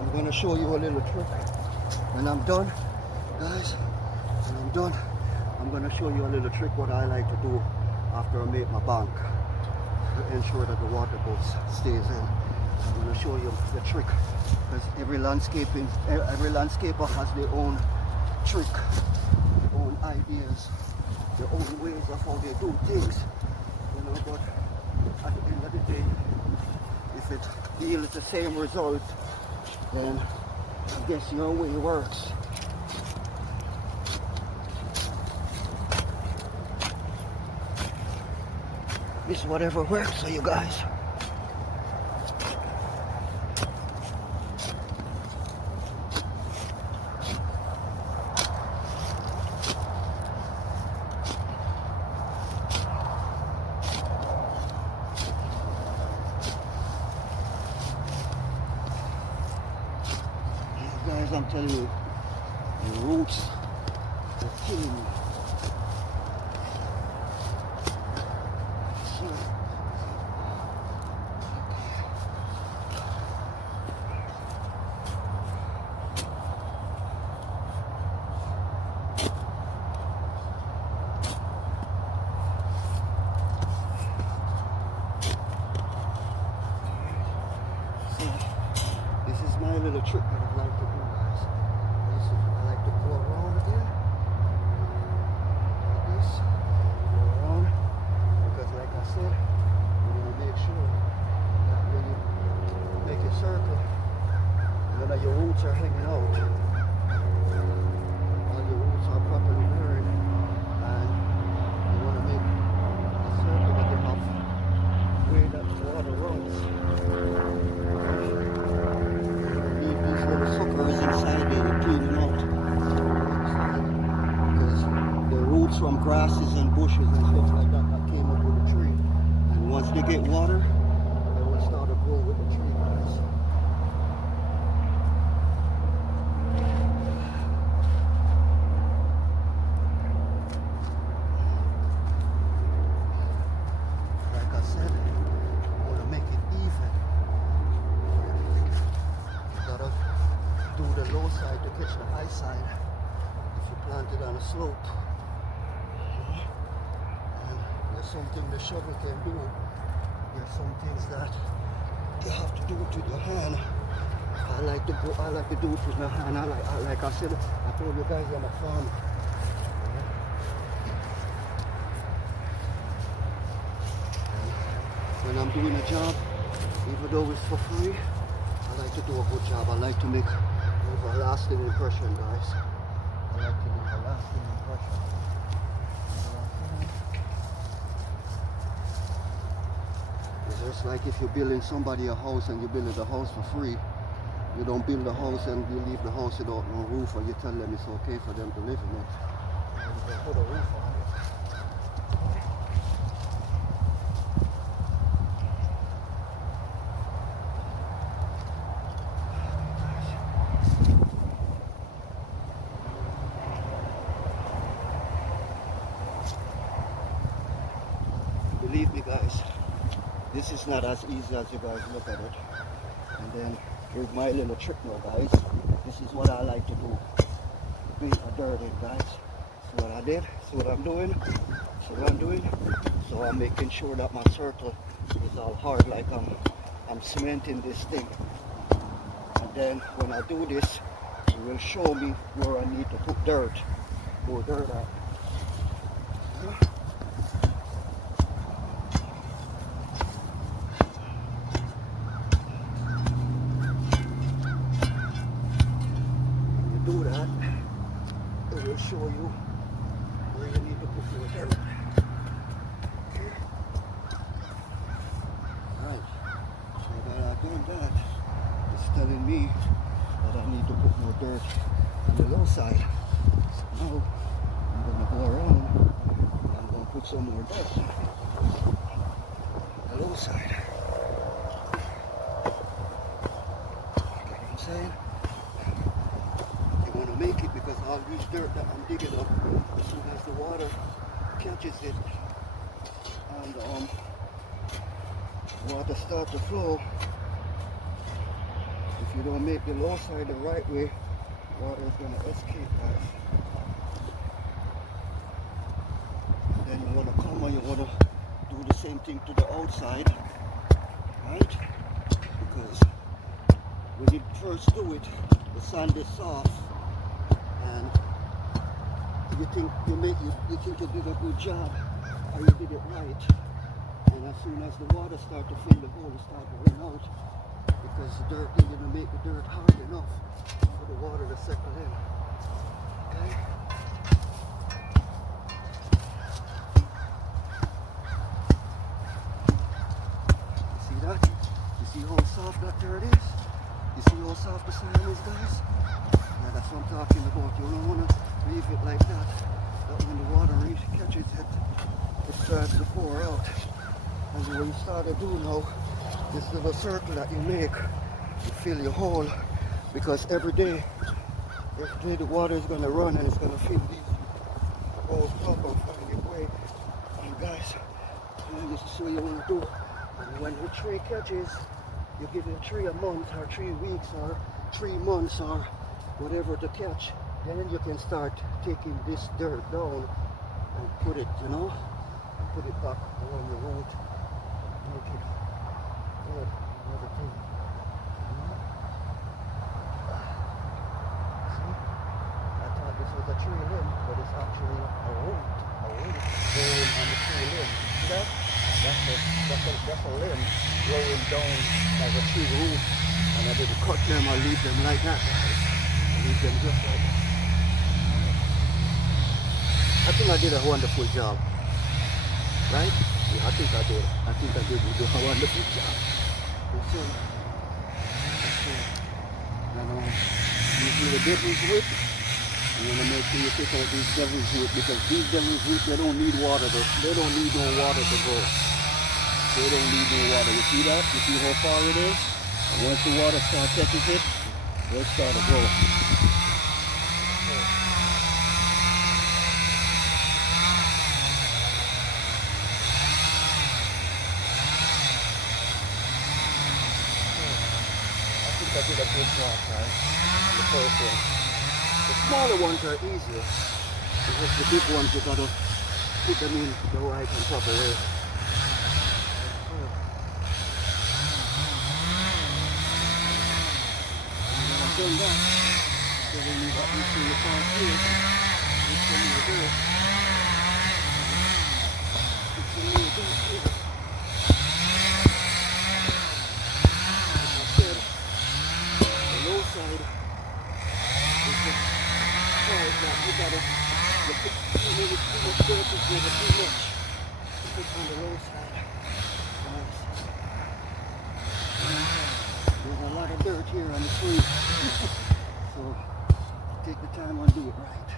I'm gonna show you a little trick. When I'm done, guys, when I'm done, I'm gonna show you a little trick what I like to do after I make my bank to ensure that the water stays in. I'm gonna show you the trick because every landscaper has their own trick, their own ideas, their own ways of how they do things. You know, but at the end of the day, if it yields the same result, then I guess your way works. It's whatever works for you guys. Guys, I'm telling you, the roots are killing me. This is my little trick that I like to do, guys. I like to go around again. Like this. Go around. Because like I said, you want to make sure that when you make a circle, none of your roots are hanging out. All your roots are properly buried. And you want to make a circle that you have where that water runs. Suckers inside there to clean them out because the roots from grasses and bushes and stuff like that came up with the tree, and once they get water they will start to grow with the tree, guys. Like I said, I want to make it even. You gotta do the low side to catch the high side if you plant it on a slope. And there's something the shovel can do. There's some things that you have to do it with your hand. I like to do it with my hand. Like I said, I told you guys I'm a farmer. And when I'm doing a job, even though it's for free, I like to do a good job. I like to make a lasting impression, guys. I like to leave a lasting impression. It's just like if you're building somebody a house and you build the house for free. You don't build a house and you leave the house without no roof, and you tell them it's okay for them to live in it. And you can put a roof on it. Believe me, guys, this is not as easy as you guys look at it. And then here's my little trick now, guys. This is what I like to do. Beat a dirt in, guys. See what I did? See what I'm doing? See what I'm doing? So I'm making sure that my circle is all hard, like I'm cementing this thing. And then when I do this, it will show me where I need to put dirt. More dirt out. Do that, it will show you where you need to put your dirt. Okay. Right. So that I've done that, it's telling me that I need to put more dirt on the low side. So now I'm going to go around and I'm going to put some more dirt on the low side. You know what I'm saying? Make it, because all this dirt that I'm digging up, as soon as the water catches it and water starts to flow, if you don't make the low side the right way, water is going to escape, guys. And then you want to come and you want to do the same thing to the outside, right? Because when you first do it, the sand is soft. And you think you did a good job, or you did it right. And as soon as the water starts to fill the hole, it starts to run out, because the dirt, you're going to make the dirt hard enough for the water to settle in. Okay? You see that? You see how soft that dirt is? You see how soft the sand is, guys? Yeah, that's what I'm talking about. You don't want to leave it like that. That when the water really catches it, it starts to pour out. And what you start to do now, this little circle that you make, you fill your hole, because every day the water is going to run and it's going to fill these holes up and find your way. And guys, this is what you want to do. And when the tree catches, you give the tree a month or 3 weeks or 3 months or whatever to catch, then you can start taking this dirt down and put it, and put it back along the road. Make it good and everything. See? I thought this was a tree limb, but it's actually a root growing on the tree limb. See that? That's a limb growing down like a tree root. And I didn't cut them or leave them like that. Leave them just like that. I think I did a wonderful job. Right? Yeah, I think I did. I think I did a wonderful job. So, using the devil's whip, you want to make sure you pick out these devil's whip, because these devil's whip, they don't need water. They don't need no water to grow. They don't need no water. You see that? You see how far it is? And once the water starts touching it, they'll start to grow. I did a good job, right? The first one. The smaller ones are easier. It's just the big ones you gotta put them in the right and proper way. And when I've done that, then we need that into your part here. It's in your dirt. It's in your dirt here. Side is the part that you gotta Maybe too much dirt is maybe too much. Put it on the low side. Nice. There's a lot of dirt here on the tree. So take the time and do it right.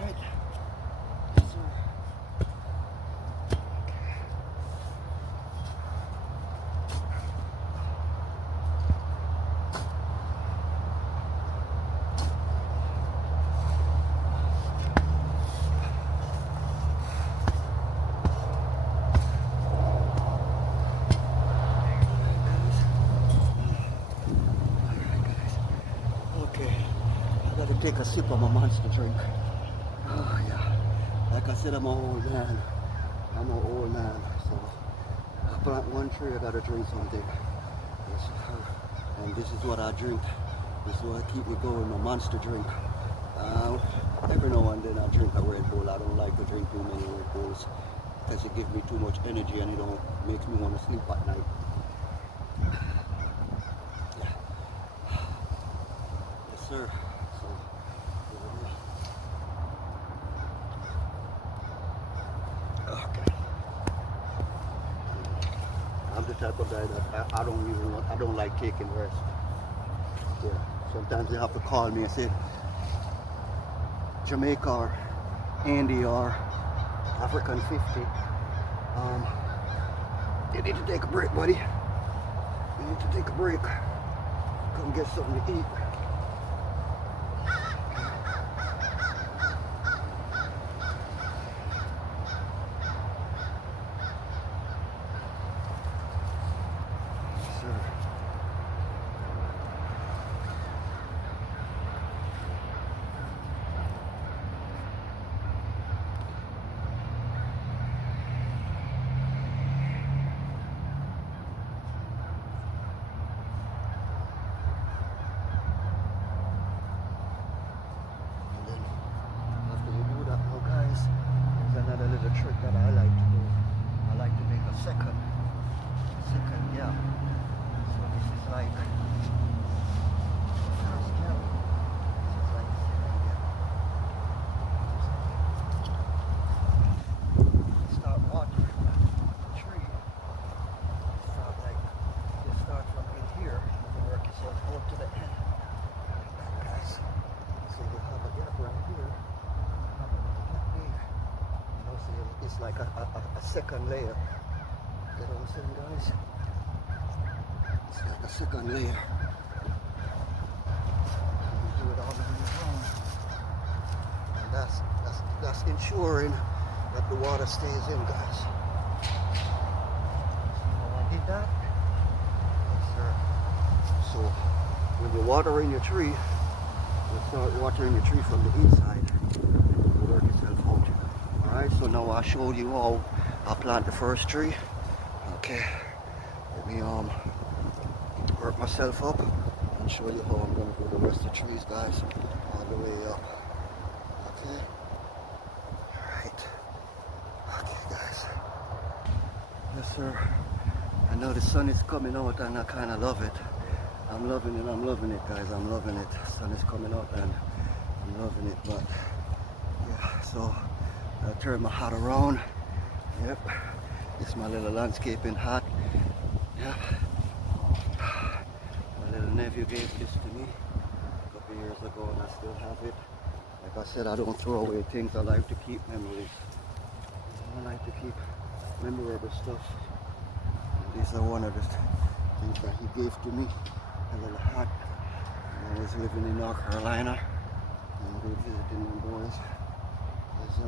Alright? Yes, sir. Okay, I gotta take a sip of my Monster drink. Oh yeah, like I said, I'm an old man. So I plant one tree, I gotta drink something. And this is what I drink. This is what keep me going, my Monster drink. Every now and then I drink a Red Bull. I don't like to drink too many Red Bulls because it gives me too much energy and it don't makes me want to sleep at night. Yes, sir. So, okay. I'm the type of guy that I don't like taking rest. Yeah. Sometimes they have to call me and say, Jamaica or Andy or African 50, you need to take a break, buddy. You need to take a break. Come get something to eat. Another little trick that I like to do. I like to make a second gap. So this is like first gap. This is like second gap. Start watering the tree. You start from in here and work yourself out to the end. Like that, guys. So you have a gap right here. It's like a second layer. You know what I'm saying, guys? It's like a second layer. You do it all the way around. And that's ensuring that the water stays in, guys. See how I did that? Yes, sir. So when you're watering your tree, you start watering your tree from the inside. You work yourself out. Alright, so now I showed you how I plant the first tree. Okay, let me work myself up and show you how I'm going to do the rest of the trees, guys, all the way up. Okay, alright, okay guys, yes sir, I know the sun is coming out and I kind of love it. I'm loving it guys, I'm loving it. The sun is coming out and I'm loving it, but yeah, so I turn my hat around. Yep. This is my little landscaping hat. Yep. My little nephew gave this to me a couple years ago and I still have it. Like I said, I don't throw away things. I like to keep memories. I like to keep memorable stuff. And these are one of the things that he gave to me. A little hat. When I was living in North Carolina and we were visiting my boys. There's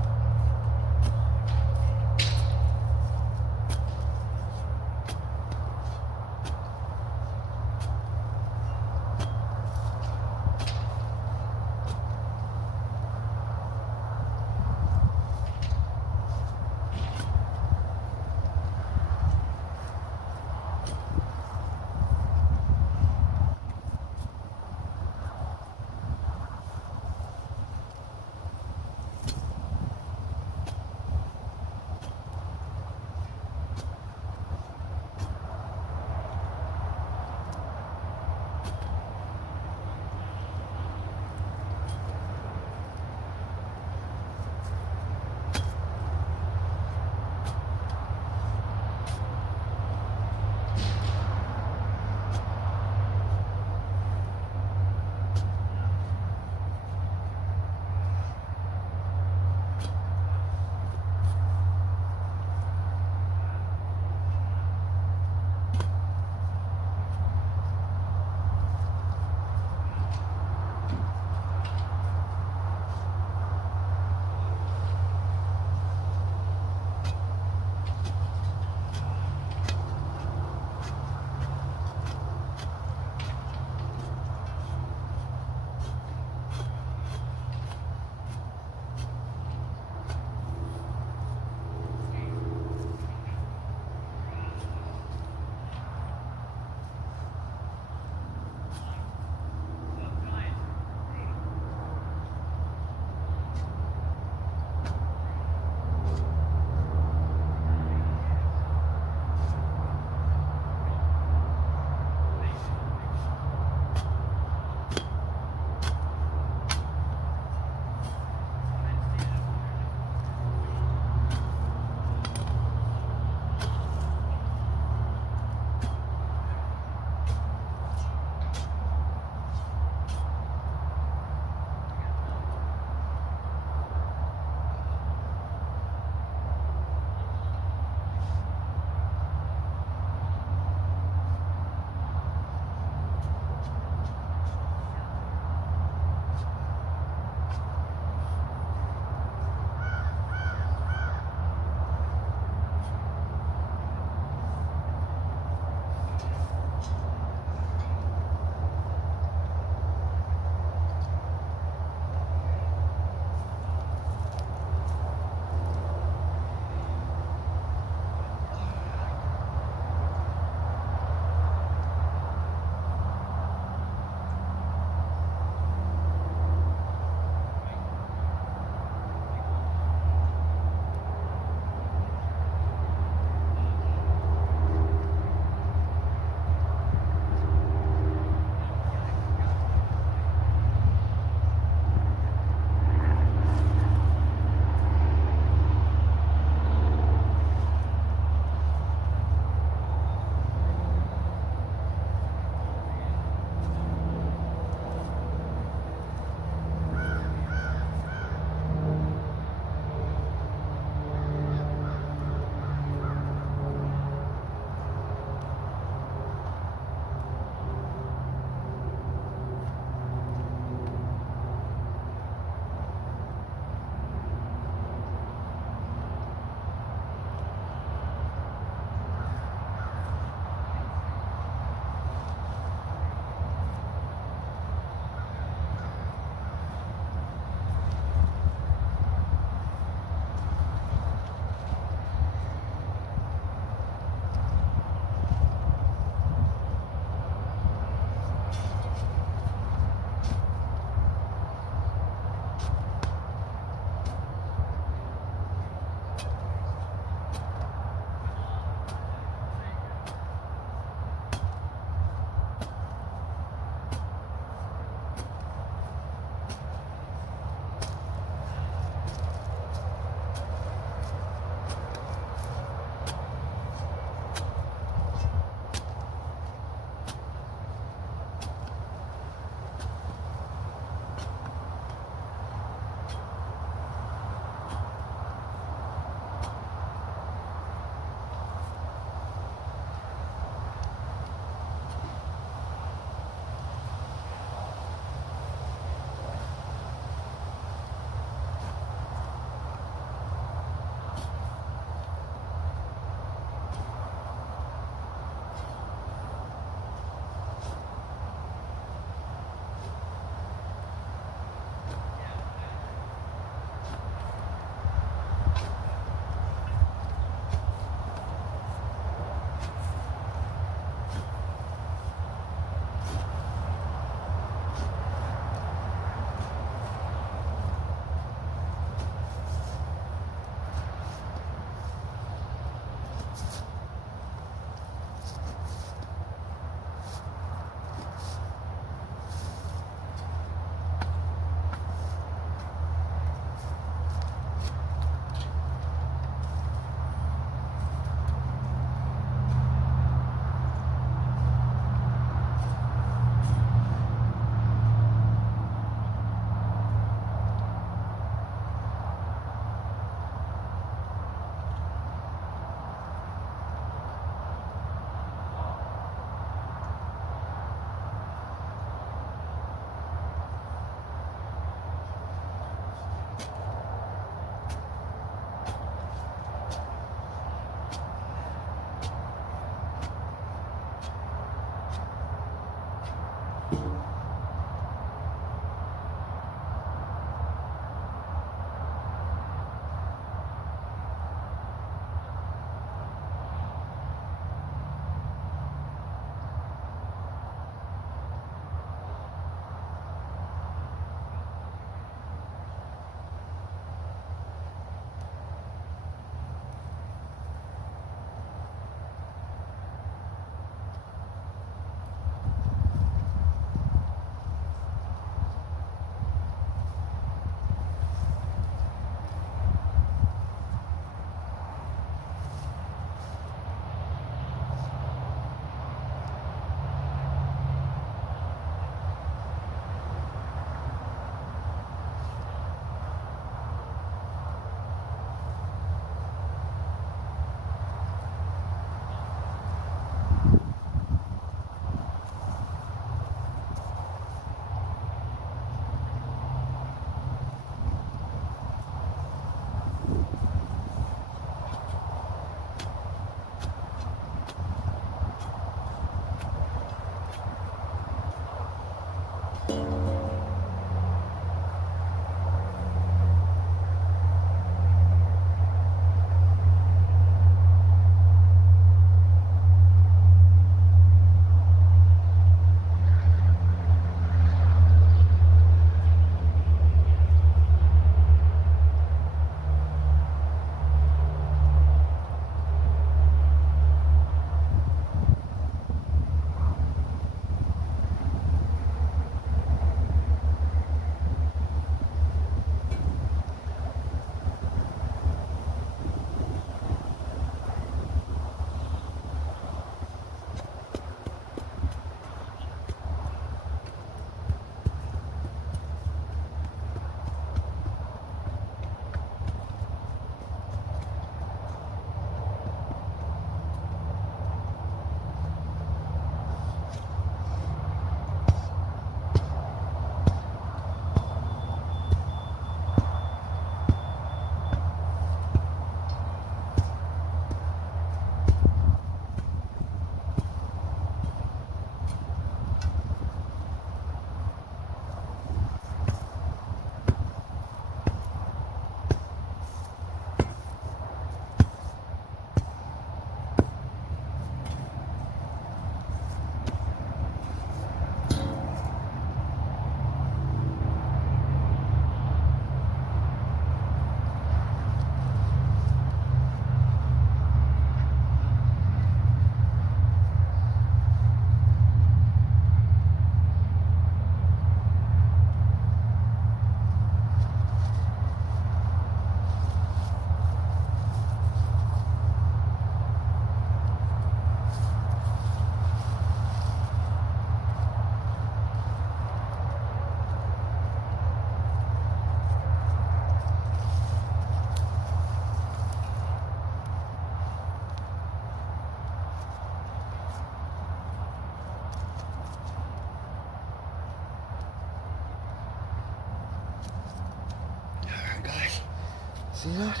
See that?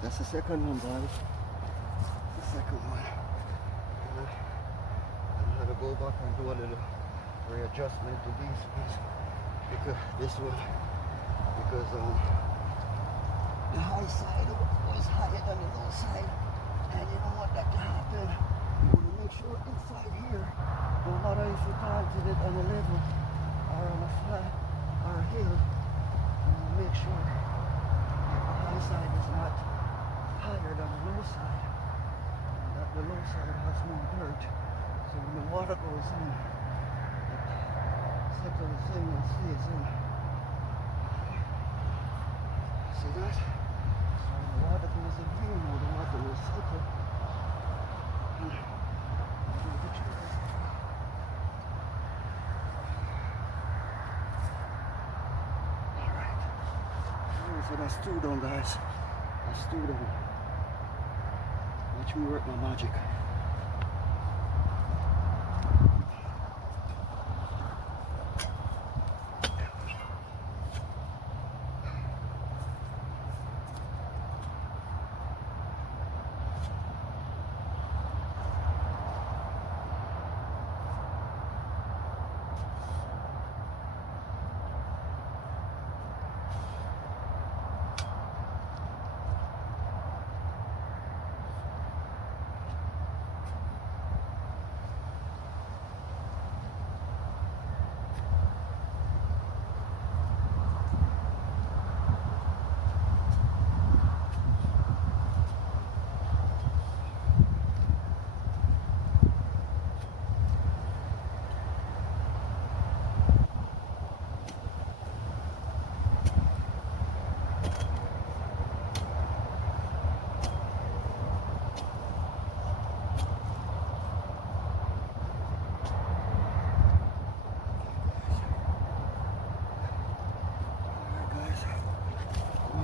That's the second one, guys. The second one. I'm gonna go back and do a little readjustment to these ones. Because this one, because the high side was higher than the low side, and you don't want that to happen. You want to make sure inside here, no matter if you planted it on a level or on a flat or a hill, you want to make sure that the high side is not higher than the low side, and that the low side has more dirt. So when the water goes in, it settles in and stays in. See that? So when the water goes in here, now the water will settle. And do the trick. Alright. So that's two done, guys. That's two done. Watch me work my magic.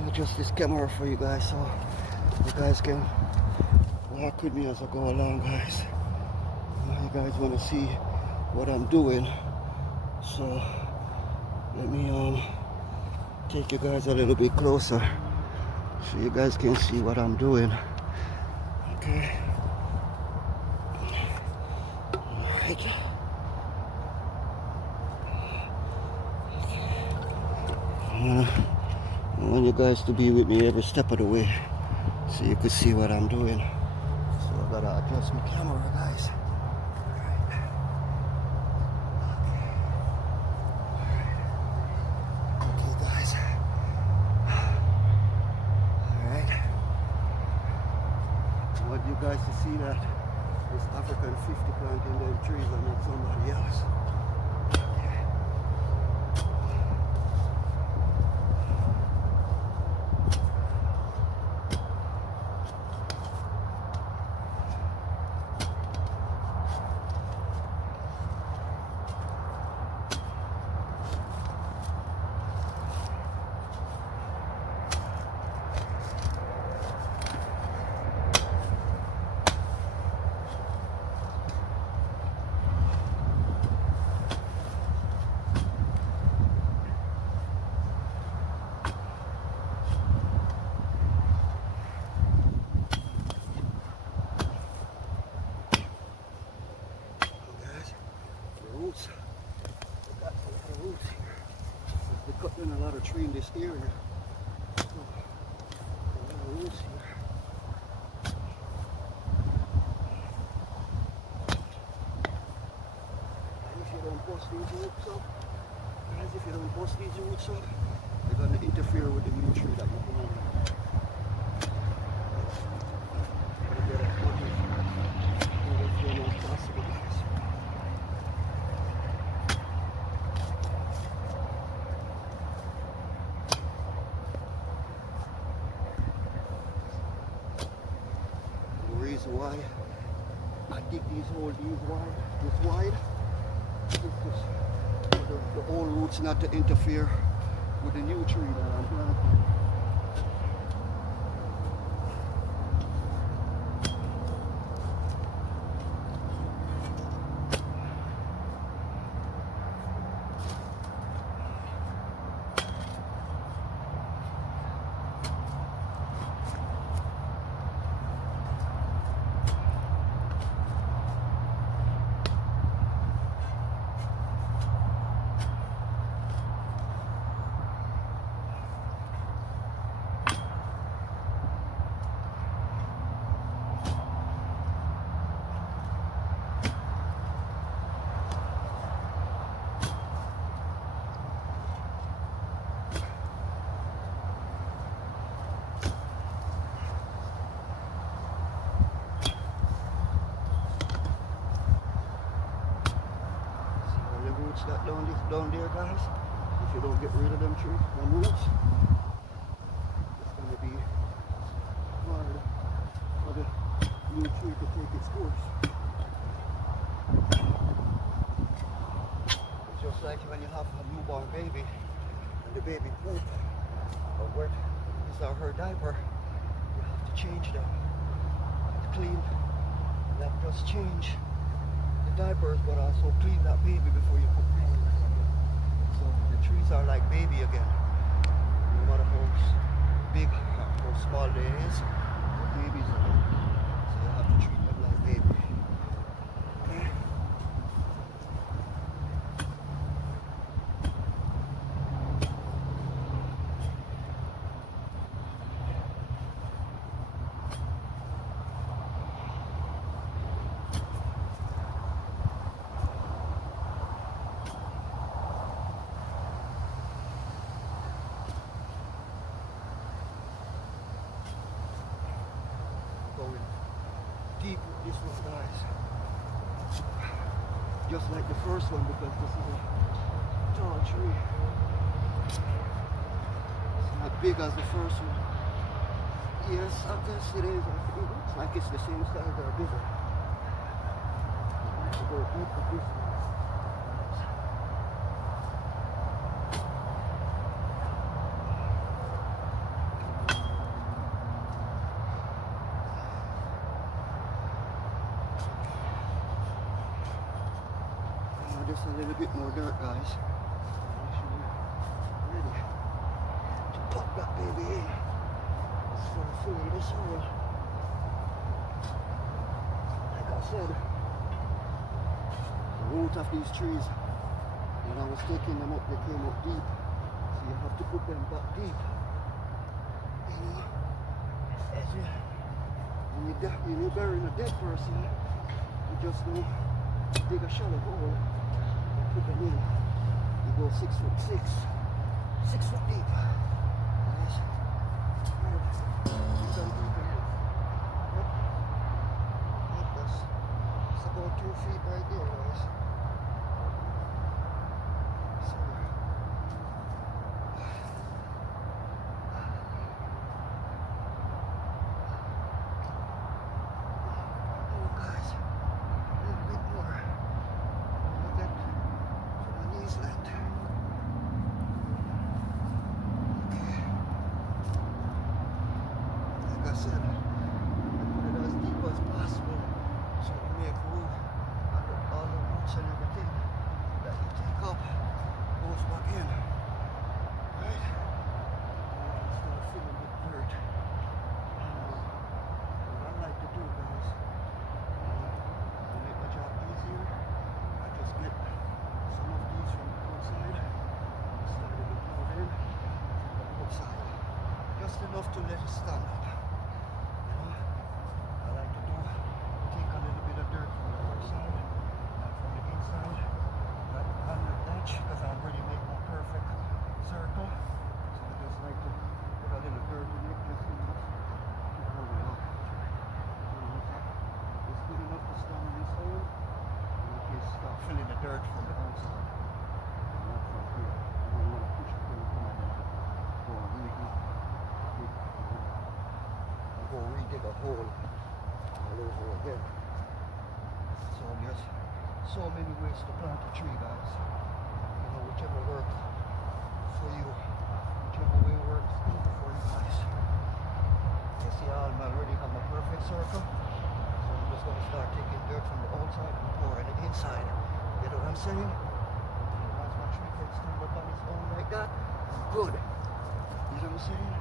Adjust this camera for you guys so you guys can walk with me as I go along, guys. You guys want to see what I'm doing, so let me take you guys a little bit closer so you guys can see what I'm doing. Okay. Alright. I want you guys to be with me every step of the way so you can see what I'm doing. So I gotta adjust my camera, guys. Alright. Okay, guys. Alright. I want you guys to see that this African 50 planting them trees and not somebody else. Roots. They got a lot of roots here. They're cutting a lot of tree in this area. So, a lot of roots here. And if you don't bust these roots up, guys, if you don't bust these roots up, they're going to interfere with the new tree that you're planting. Get as much as possible, guys. Why I dig these holes this wide, this is the old roots not to interfere with the new tree that I'm planting. down there, guys. If you don't get rid of them trees, them roots, it's gonna be hard for the new tree to take its course. It's just like when you have a newborn baby and the baby poop or wet his or her diaper, you have to change them. To clean, not just change the diapers, but also clean that baby before you put new ones on them. So the trees are like baby again. No matter how big or how small they is, they're babies again. So you have to treat them like baby. Okay? Going deep with this one, guys. Just like the first one, because this is a tall tree. It's not big as the first one. Yes, I guess it is. It looks like it's the same size or bigger. I have to go deep with this one. Just a little bit more dirt, guys. Actually, ready to pop that baby in. Start filling this hole. Like I said, the root of these trees, when I was taking them up, they came up deep. So you have to put them back deep. You know, as when you're burying a dead person, you just go dig a shallow hole. Put them in. You go 6'6", 6 foot deep. Nice. Right. You can do that. Yep. Yep, that's about 2 feet right there, guys. So, oh, guys, a little bit more. Look at Land. Okay. Like I said, I put it as deep as possible so to make room and all the roots and everything that you take up goes back in. Right? And you can start filling with dirt. What I like to do, guys, to make my job easier, I just get some of these from the outside, started to put it in from the outside, just enough to let it stand up. You know, I like to take a little bit of dirt from the outside and from the inside, right on the edge, because I already made my perfect circle. So I just like to put a little dirt in it, just enough to hold it up. It's good enough to stand in this hole. Start filling the dirt from the outside, not from here. You don't want to push it through, come on, go and redig a hole all over again. So there's so many ways to plant a tree, guys. You know, whichever works for you, whichever way works easy for you guys. You see, I already have my perfect circle. So I'm just going to start taking dirt from the outside and pouring it inside. You know what I'm saying? Once my tree can stand up on its own like that, I'm good. You know what I'm saying?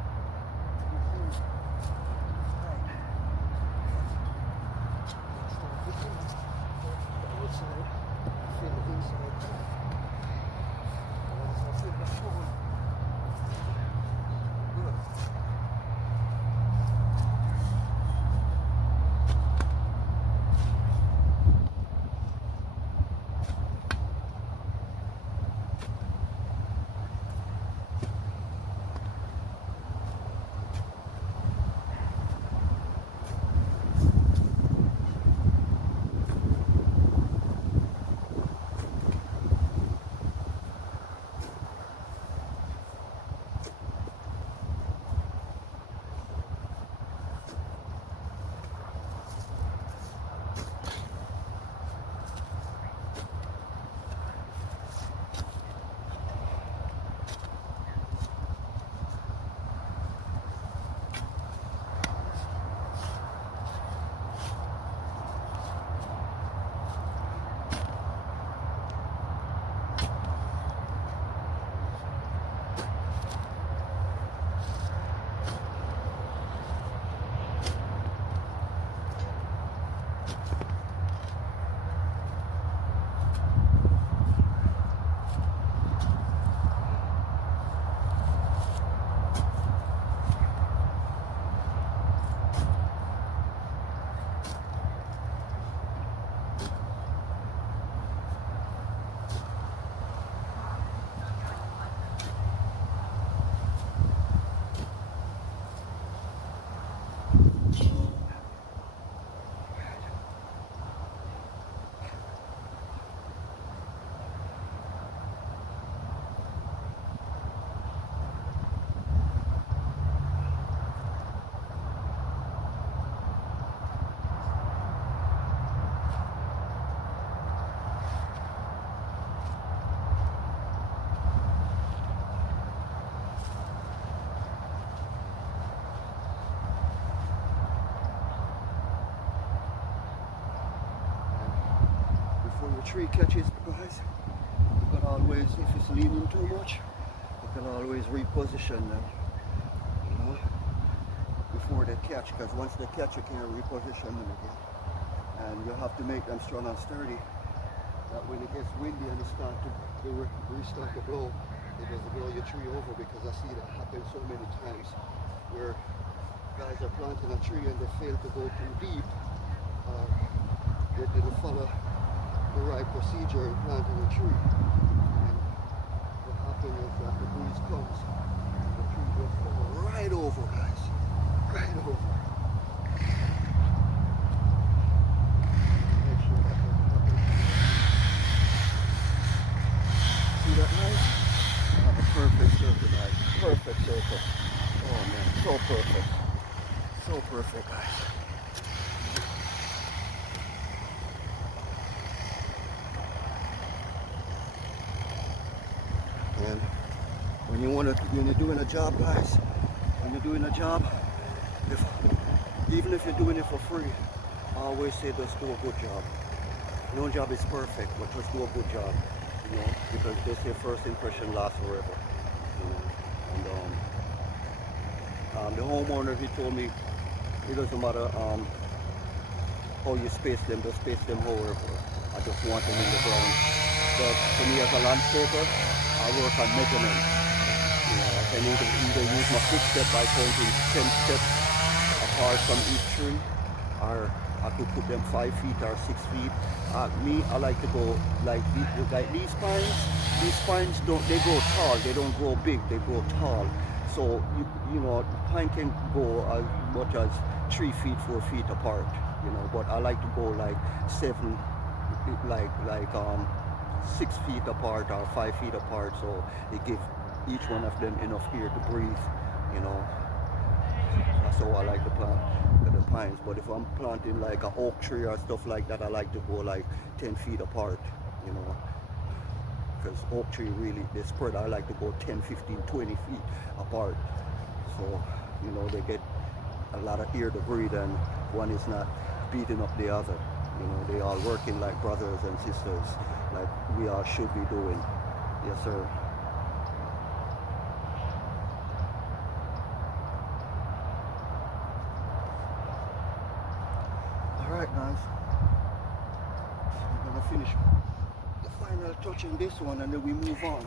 Right. Start picking the outside, fill the inside. And once I fill the hole, good. Before your tree catches, guys, you can always, if it's leaning too much, you can always reposition them, you know, before they catch, because once they catch, you can reposition them again. And you have to make them strong and sturdy, that when it gets windy and it starts to restart to blow, it doesn't blow your tree over, because I see that happen so many times where guys are planting a tree and they fail to go too deep, they didn't follow the right procedure in planting a tree. And what happens is that the breeze comes and the tree will fall right over, guys. Right over. Make sure that doesn't happen. See that knife? I have a perfect circle, guys. Perfect circle. Oh man, so perfect. So perfect, guys. And when you're doing a job, guys, when you're doing a job, even if you're doing it for free, I always say just do a good job. No job is perfect, but just do a good job, you know, because they say first impression lasts forever, you know. And the homeowner, he told me it doesn't matter how you space them, just space them however. I just want them in the ground. But for me as a landscaper, I work on measurements. You know, I can either use my footstep by counting 10 steps apart from each tree, or I could put them 5 feet or 6 feet. Me, I like to go like these pines. These pines they grow tall. They don't grow big. They grow tall. So you know, pine can go as much as 3 feet, 4 feet apart. You know, but I like to go like 6 feet apart or 5 feet apart, so it gives each one of them enough air to breathe, you know. That's how I like to plant the pines. But if I'm planting like an oak tree or stuff like that, I like to go like 10 feet apart, you know, because oak tree really, they spread. I like to go 10, 15, 20 feet apart, so you know, they get a lot of air to breathe and one is not beating up the other. You know, they are working like brothers and sisters, like we all should be doing. Yes, sir. All right, guys. I'm gonna finish the final touch on this one, and then we move on.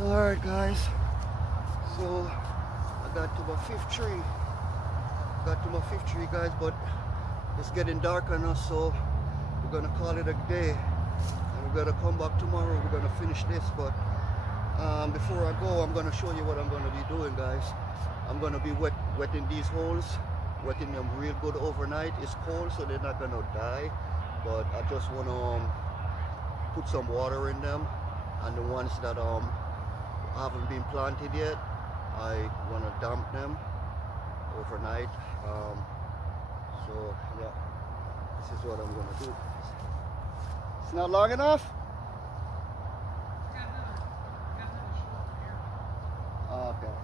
Alright guys, so I got to my fifth tree. Guys, but it's getting darker now, so we're gonna call it a day. And we're gonna come back tomorrow, we're gonna finish this, but before I go, I'm gonna show you what I'm gonna be doing, guys. I'm gonna be wetting these holes, wetting them real good overnight. It's cold, so they're not gonna die, but I just wanna put some water in them, and the ones that haven't been planted yet, I want to dump them overnight. So yeah, this is what I'm going to do. It's not long enough? Okay.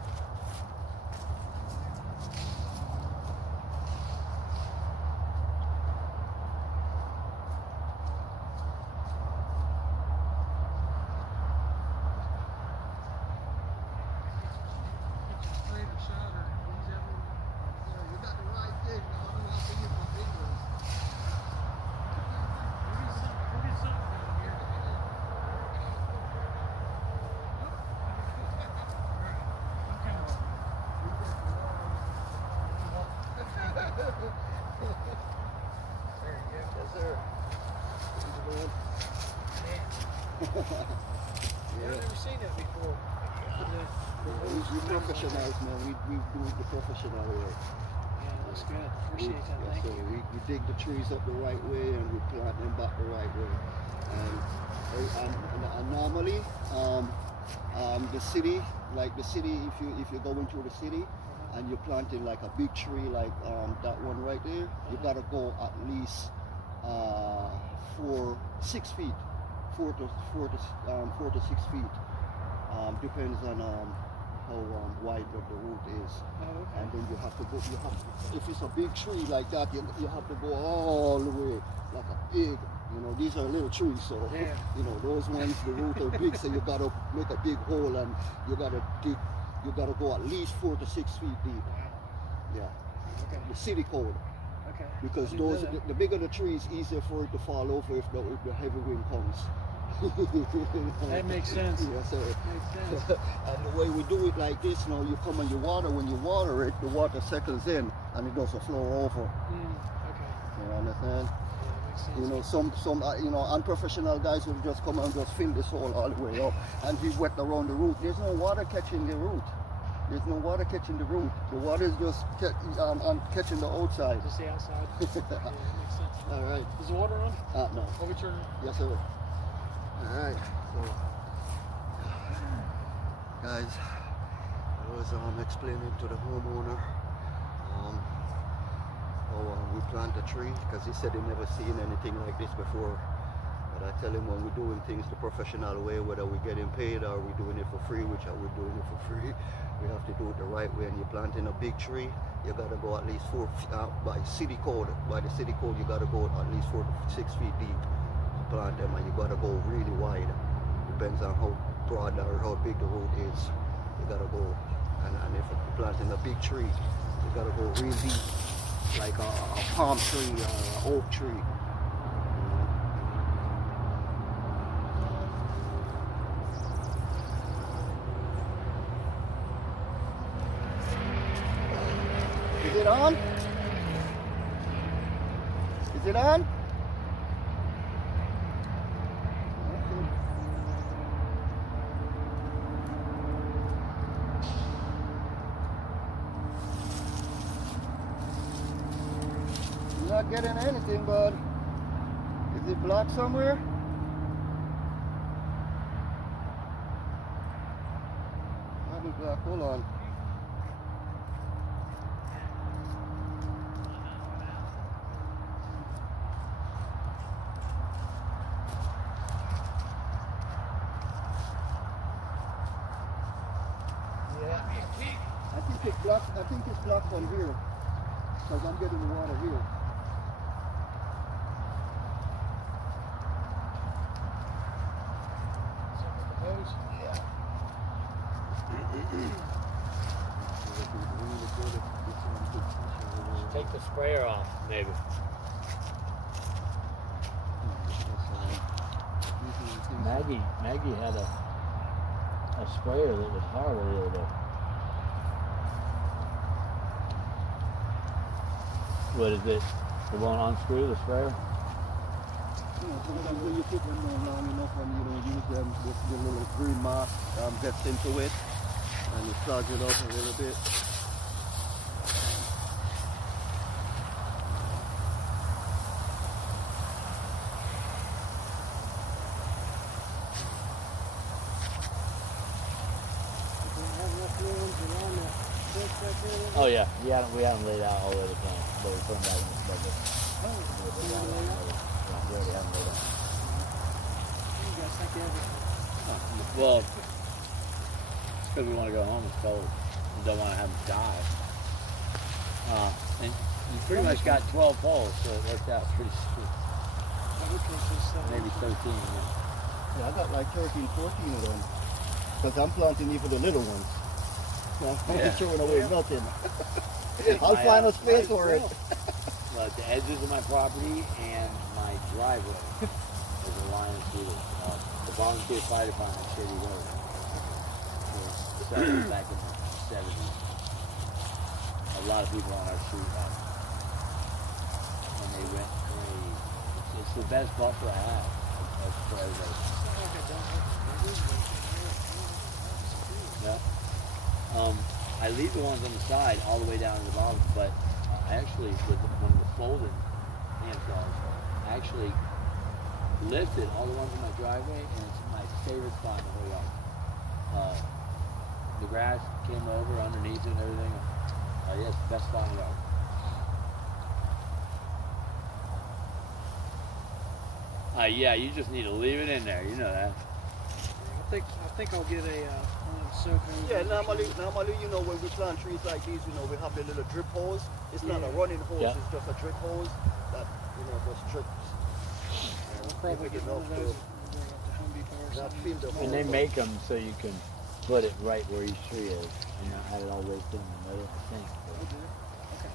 Yes, sir. I've never seen it before. We professionals, man. We do it the professional way. Yeah, that's good. Appreciate that. Yes, Thank sir. you. We dig the trees up the right way and we plant them back the right way. And normally, the city, if you're going through the city and you're planting like a big tree like that one right there, you gotta go at least 6 feet, 4 to 6 feet. Depends on how wide the root is. Oh, okay. And then you have to go. If it's a big tree like that, you have to go all the way, like a big. These are little trees, so Yeah. those ones the roots are big, so you gotta make a big hole and you gotta dig. You gotta go at least 4 to 6 feet deep. Wow. Yeah, Okay. the city code. Okay. Because I didn't know that. the bigger the tree is, easier for it to fall over if the heavy wind comes. That makes sense. Yes, sir. Makes sense. And the way we do it like this, you come and you water. When you water it, the water settles in and it doesn't flow over. Okay. You understand? Yeah, makes sense. Some unprofessional guys will just come and just fill this hole all the way up and be wet around the root. There's no water catching the root. There's no water catching the root. The water is just catching the outside. Just the outside. Yeah, that makes sense. All right. Is the water on? No. Over turn. Yes, sir. All right. So, guys, I was explaining to the homeowner how we plant a tree, because he said he never seen anything like this before. But I tell him, when we're doing things the professional way, whether we're getting paid or we're doing it for free, which I would doing it for free, we have to do it the right way. And you're planting a big tree, you gotta go at least 4 by city code. By the city code, you gotta go at least 4 to 6 feet deep to plant them, and you gotta go really wide. Depends on how broad or how big the root is. You gotta go, and if you're planting a big tree, you gotta go real deep, like a palm tree or an oak tree. Is it on? Is it on? I'm not getting anything, bud. Is it blocked somewhere? Might be blocked. Hold on. I think it's blocked on here, because I'm getting the water here. Yeah. Take the sprayer off, maybe. Maggie had a a sprayer that was horrible the other day. What is it? It won't unscrew the sprayer? Sometimes when you put them down long enough and you don't use them, the little green mark gets into it and it clogs it up a little bit. Oh yeah, we had them laid out all the way to the plan, but we put them back in the bucket. Yeah, we already have them laid out. Well, it's because we want to go home. It's cold. We don't want to have them die. And you pretty much got 12 poles, so it worked out pretty sweet. Maybe 13. Yeah, I got like 13, 14 of them. Because I'm planting even the little ones. So I'm not throwing away nothing. I'll find a space for it. Well, at the edges of my property and my driveway, there's a line of cedars. The volunteer fire department Shady Road. It started back in the 70s. A lot of people on our street when they went crazy. It's the best buffer I have. That's for everybody. Yeah. I leave the ones on the side all the way down to the bottom, but I actually, with one of the folding hand saws, I actually lifted all the ones in my driveway, and it's my favorite spot in the whole yard. The grass came over underneath it and everything. Yeah, it's the best spot in the yard. Yeah, you just need to leave it in there. You know that. I think I'll get a one soaking. Yeah, normally, you know, when we plant trees like these, you know, we have the little drip hose. It's not a running hose, Yeah. it's just a drip hose that, you know, just drips. I'll probably get one of those and bring it up to Home Depot or That something. field of And they make them so you can put it right where each tree is, and not have it all raked in the middle of the sink. Oh, do it? Okay.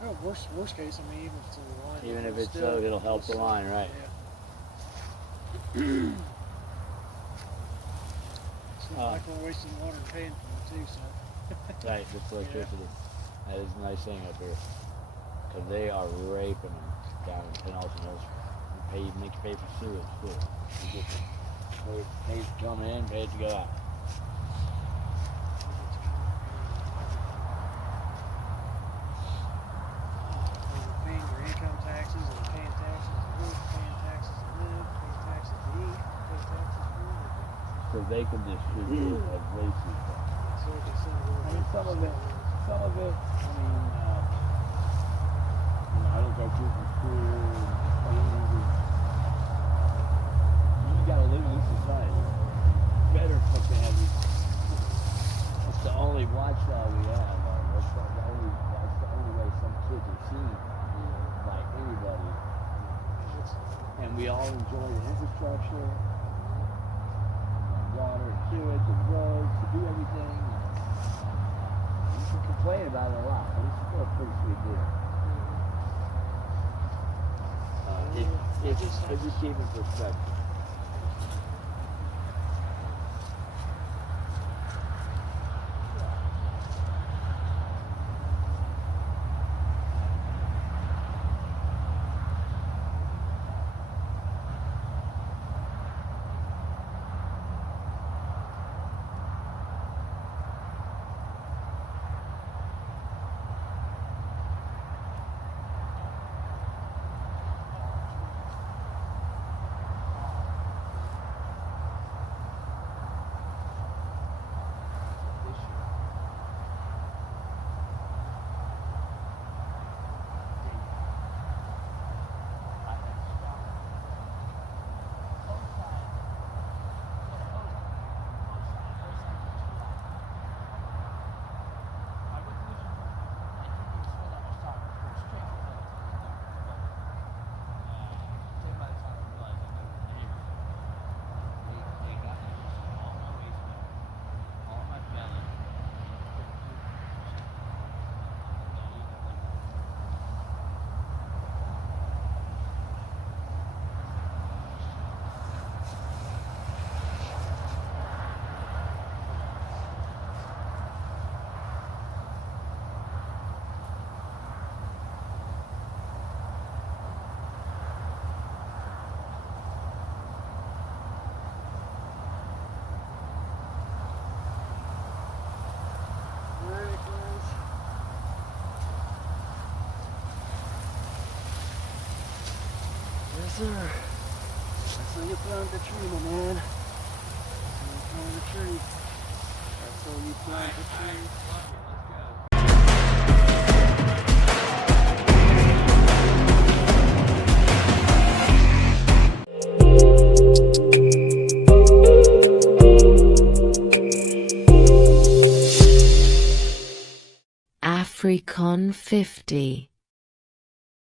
Well, worst case, I mean, even if it's in the line. Even if it's still- so, it'll help the line, right? Yeah. It's not like we're wasting water and paying for it too, so. Right, just electricity. That is a nice thing up here. Because they are raping them down in Penelton Hills. Make you pay for sewage too. Pay to come in, pay to go out. You're paying your income taxes and paying taxes to work, paying taxes to live, paying taxes to eat, paying taxes for everything. So they can distribute it as waste stuff. So we can send it over. I mean, some of it, I mean, you know, I don't go through from school. You gotta live in this society. Better fucking have you. It's the only watchdog we have. That's the only way some kids are seen by anybody. And we all enjoy the infrastructure, water and sewage and roads to do everything. You can complain about it a lot, but it's still a pretty sweet deal. If you keep in perspective. Yes, sir. That's how you plant a tree, my man. That's how you plant a tree. That's how you plant a tree. Africon 50